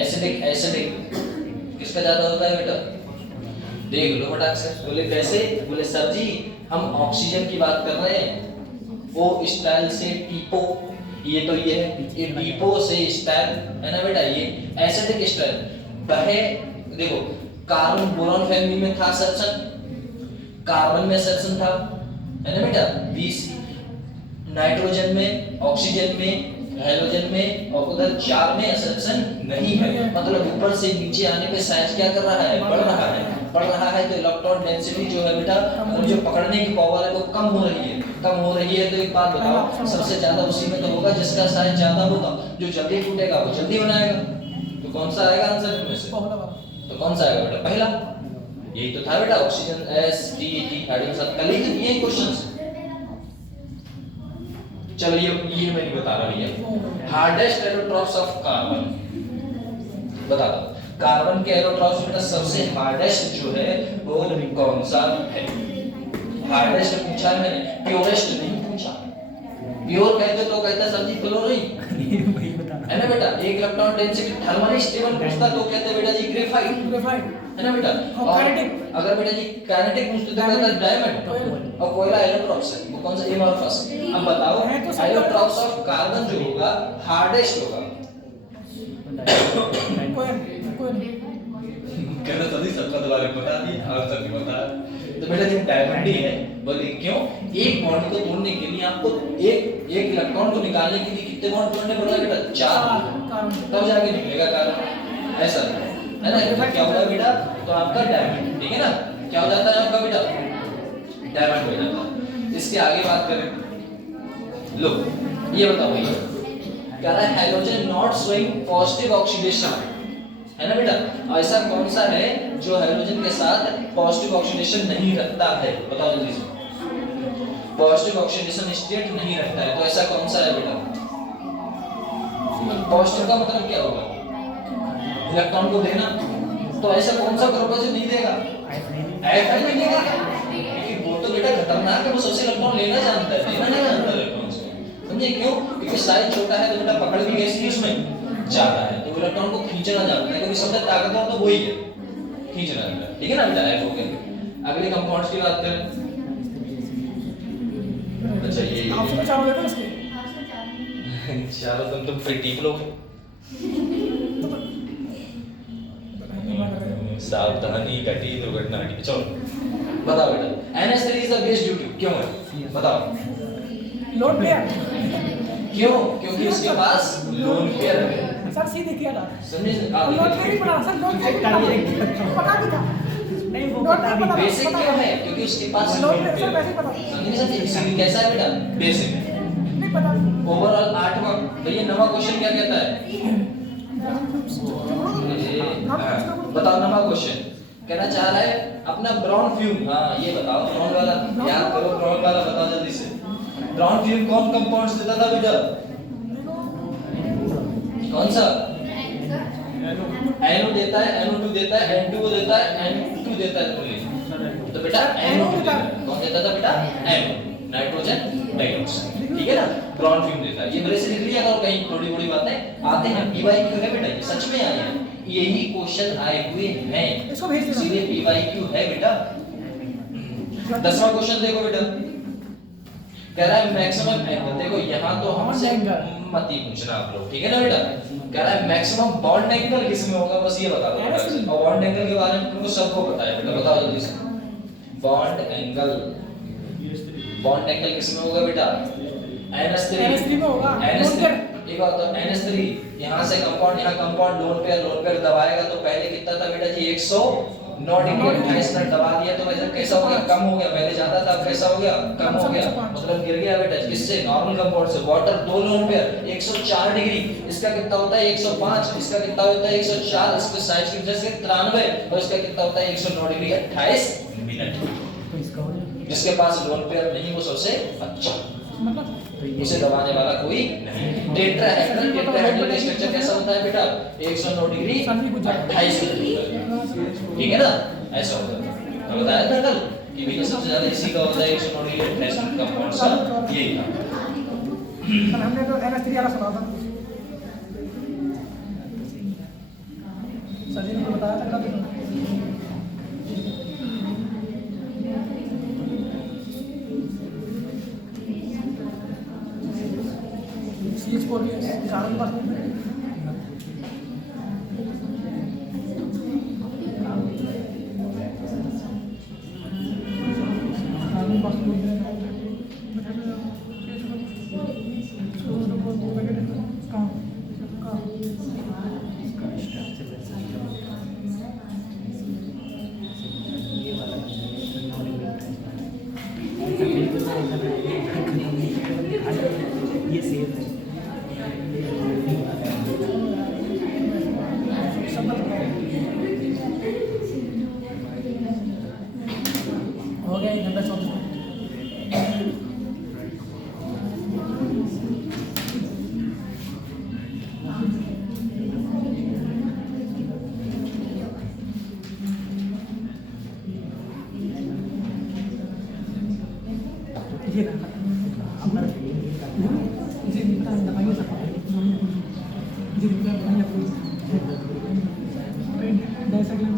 एसिडिक किसका ज्यादा होता है बेटा? देख लो फटाक से। बोले कैसे? बोले सर जी हम ऑक्सीजन की बात कर रहे हैं, वो स्टाइल से टीपो, ये तो ये है, ये टीपो से स्टाइल है ना बेटा। ये एसिडिक स्टाइल बहे, देखो कार्बन बोरॉन फैमिली में था सेक्शन, कार्बन में सेक्शन था है ना बेटा 20, नाइट्रोजन में, ऑक्सीजन में, हाइड्रोजन में और उधर 4 में सेक्शन नहीं है। मतलब ऊपर से नीचे आने पे साइज क्या कर रहा है? बढ़ रहा है। बढ़ रहा है तो इलेक्ट्रॉन डेंसिटी जो है बेटा, जो पकड़ने की पावर है वो कम हो रही है। कम हो रही है तो एक बात बताओ, सबसे ज्यादा उसी में तो होगा जिसका साइज ज्यादा होगा, जो जल्दी टूटेगा वो जल्दी बनाएगा। तो कौन सा आएगा आंसर इनमें से? तो कौन सा आएगा बेटा? पहला यही तो था बेटा, ऑक्सीजन STT हाइड्रोजन साथ कल ही तो ये क्वेश्चंस। चलो ये मैं नहीं बता रहा भैया। हार्डेस्ट एरोट्रॉप्स ऑफ कार्बन बता दो। कार्बन के एरोट्रॉप्स में सबसे हार्डेस्ट जो है वो कौन सा है? हार्डेस्ट पूछा है मैंने, प्योरेस्ट नहीं पूछा। प्योर कहते तो कहता सर जी क्लोरीन वही बता रहा है ना बेटा। एक इलेक्ट्रॉन डेंसिटी थर्मली स्टेबल पूछता तो कहते बेटा जी ग्रेफाइट ग्रेफाइट है ना बेटा। और और kinetic? अगर बेटा जी काइनेटिक पूछते तो कहता डायमंड। और कोयला एलोट्रॉप्स है, वो कौन सा? एमॉर्फस। अब बताओ है तो सब एलोट्रॉप्स ऑफ कार्बन जो होगा हार्डेस्ट होगा। कोई कहना सभी सबका दोबारा बता दी और सब बता। तो बेटा जी डायमंड ही है। बोले क्यों? एक बॉन्ड को तोड़ने के लिए आपको एक इलेक्ट्रॉन को निकालने के लिए कितने बॉन्ड तोड़ने पड़ रहे बेटा? 4। तब जाके निकलेगा कार्बन। ऐसा है ना। तो क्या होगा बेटा? तो आपका डायमंड, ठीक है ना। क्या हो जाता है आपका बेटा? डायमंड हो जाता है। इसके आगे बात करें, लो ये बताओ भैया, कह रहा है halogen not showing positive oxidation, है ना बेटा। ऐसा कौन सा है जो हाइड्रोजन के साथ पॉजिटिव ऑक्सीडेशन नहीं रखता है? बताओ जल्दी से। पॉजिटिव ऑक्सीडेशन स्टेट नहीं रखता है, तो ऐसा कौन सा है बेटा? पॉजिटिव का मतलब क्या होगा? इलेक्ट्रॉन को देना। तो ऐसा कौन सा ग्रुप है जो नहीं देगा? Fi नहीं देगा, क्योंकि वो तो बेटा खतरनाक है, वो सबसे इलेक्ट्रॉन लेना जानता है, देना नहीं जानता इलेक्ट्रॉन से। समझे क्यों? क्योंकि साइज छोटा है तो बेटा पकड़ भी कैसी उसमें ज्यादा है, तो इलेक्ट्रॉन को खींचना जानता है, क्योंकि सबसे ताकतवर तो वही है, खींचना जानता है। ठीक है ना बेटा। F हो गया। अगले कंपाउंड्स की बात करें। अच्छा ये आपसे तो चारों देते इसके चारों तुम फिर टीप लोगे। सावधानी घटी दुर्घटना घटी। चलो बताओ बेटा, NH3 is the best due to, क्यों है? बताओ लोड पेयर क्यों? क्योंकि उसके पास लोन पेयर है। सर सीधे किया था समझे? लोड पेयर ही पढ़ा सर, लोड पेयर पता भी था नहीं वो लोड बता पेयर भी पता बेसिक क्यों है? क्योंकि उसके पास load lone pair sir pair वैसे ही है। पता समझे समझे? इसीलिए कैसा है बेटा? बेसिक है। नहीं पता ओवरऑल 8वां भैया 9वां क्वेश्चन क्या कहता है? बताओ 9वां क्वेश्चन कहना चाह रहा है अपना ब्राउन फ्यूम। हाँ ये बताओ, ब्राउन वाला याद करो, ब्राउन वाला बताओ जल्दी से। ब्राउन फ्यूम कौन कंपाउंड्स देता था बेटा? कौन सा? NO देता है, NO2 देता है, N2 देता है, N2 देता है। तो बेटा NO देता है। कौन देता था बेटा? NO, nitrogen dioxide. ठीक है ना। ब्राउन फ्यूम देता है। ये मेरे से लिख लिया करो, कहीं थोड़ी बड़ी बातें आते हैं। PYQ है बेटा, ये सच में आए हैं, यही क्वेश्चन आए हुए हैं, इसको भेज देना। सीधे PYQ है बेटा। 10वां क्वेश्चन देखो बेटा, कह रहा है मैक्सिमम एंगल। देखो यहाँ तो हमसे मत ही पूछना आप लोग, ठीक है ना बेटा। कह रहा है मैक्सिमम बॉन्ड एंगल किसमें होगा, बस ये बता दो। और बॉन्ड एंगल के बारे में तुमको सबको पता है बेटा, बताओ जल्दी से। बॉन्ड एंगल किसमें होगा बेटा? NH3 में होगा। NH3 एक बात तो NH3 यहाँ से कंपाउंड, यहाँ कंपाउंड लोन पेयर दबाएगा तो पहले कितना था बेटा जी? 109 डिग्री 28 मिनट दबा दिया तो वैसे कैसा हो गया? कम हो गया। पहले ज्यादा था, अब कैसा हो गया? कम हो गया, मतलब गिर गया बेटा। इससे नॉर्मल कंपाउंड से वाटर 2 लोन पेयर 104 डिग्री, इसका कितना होता है? 105, इसका कितना होता है? 104, इसके साइज की वजह से 93, और इसका कितना होता है? 109 डिग्री 28 मिनट। जिसके पास लोन पेयर नहीं वो सबसे अच्छा, मतलब उसे दबाने वाला कोई नहीं। टेट्राहेड्रल का स्ट्रक्चर कैसा होता है बेटा? 109 डिग्री 28 मिनट। ठीक है ना, ऐसा होता है। तो बताया था कल कि भैया सबसे ज्यादा इसी का होता है 109 डिग्री 28 मिनट का कौन सा? यही था। सर हमने तो NH3 वाला सुना था सर जी ने बताया था कल। CH4 भी कार्बन पास ये सेफ है। ये रहा अपना मुझे नहीं पता दवाइयाँ सब मुझे नहीं पता दवाइयाँ कोई डायसाइक्लिन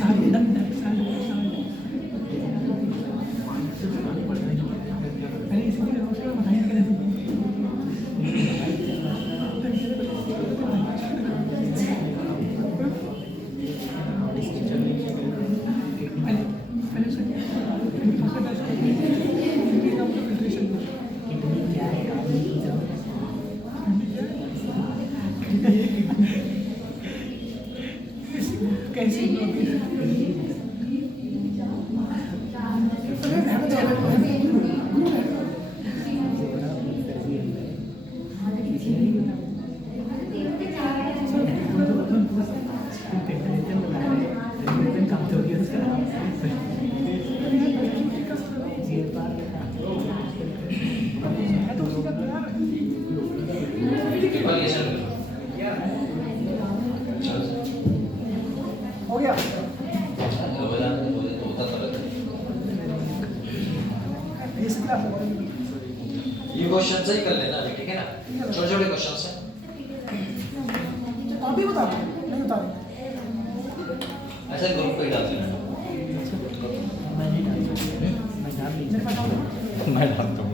सारी डन पहले इसीलिए उसका बताइए कैसे Evaluation करो। चलो। हो गया हो जाने दो, तो होता तो रहता है। ये सिर्फ ये क्वेश्चन सही कर लेना अभी, ठीक है ना? छोटे छोटे क्वेश्चन हैं। आप भी बता दो नहीं बता रहे ऐसे ग्रुप पे ही डाल देना। मैं नहीं डाल सकता मैं डाल नहीं मेरे पास आओ मैं डालता हूँ।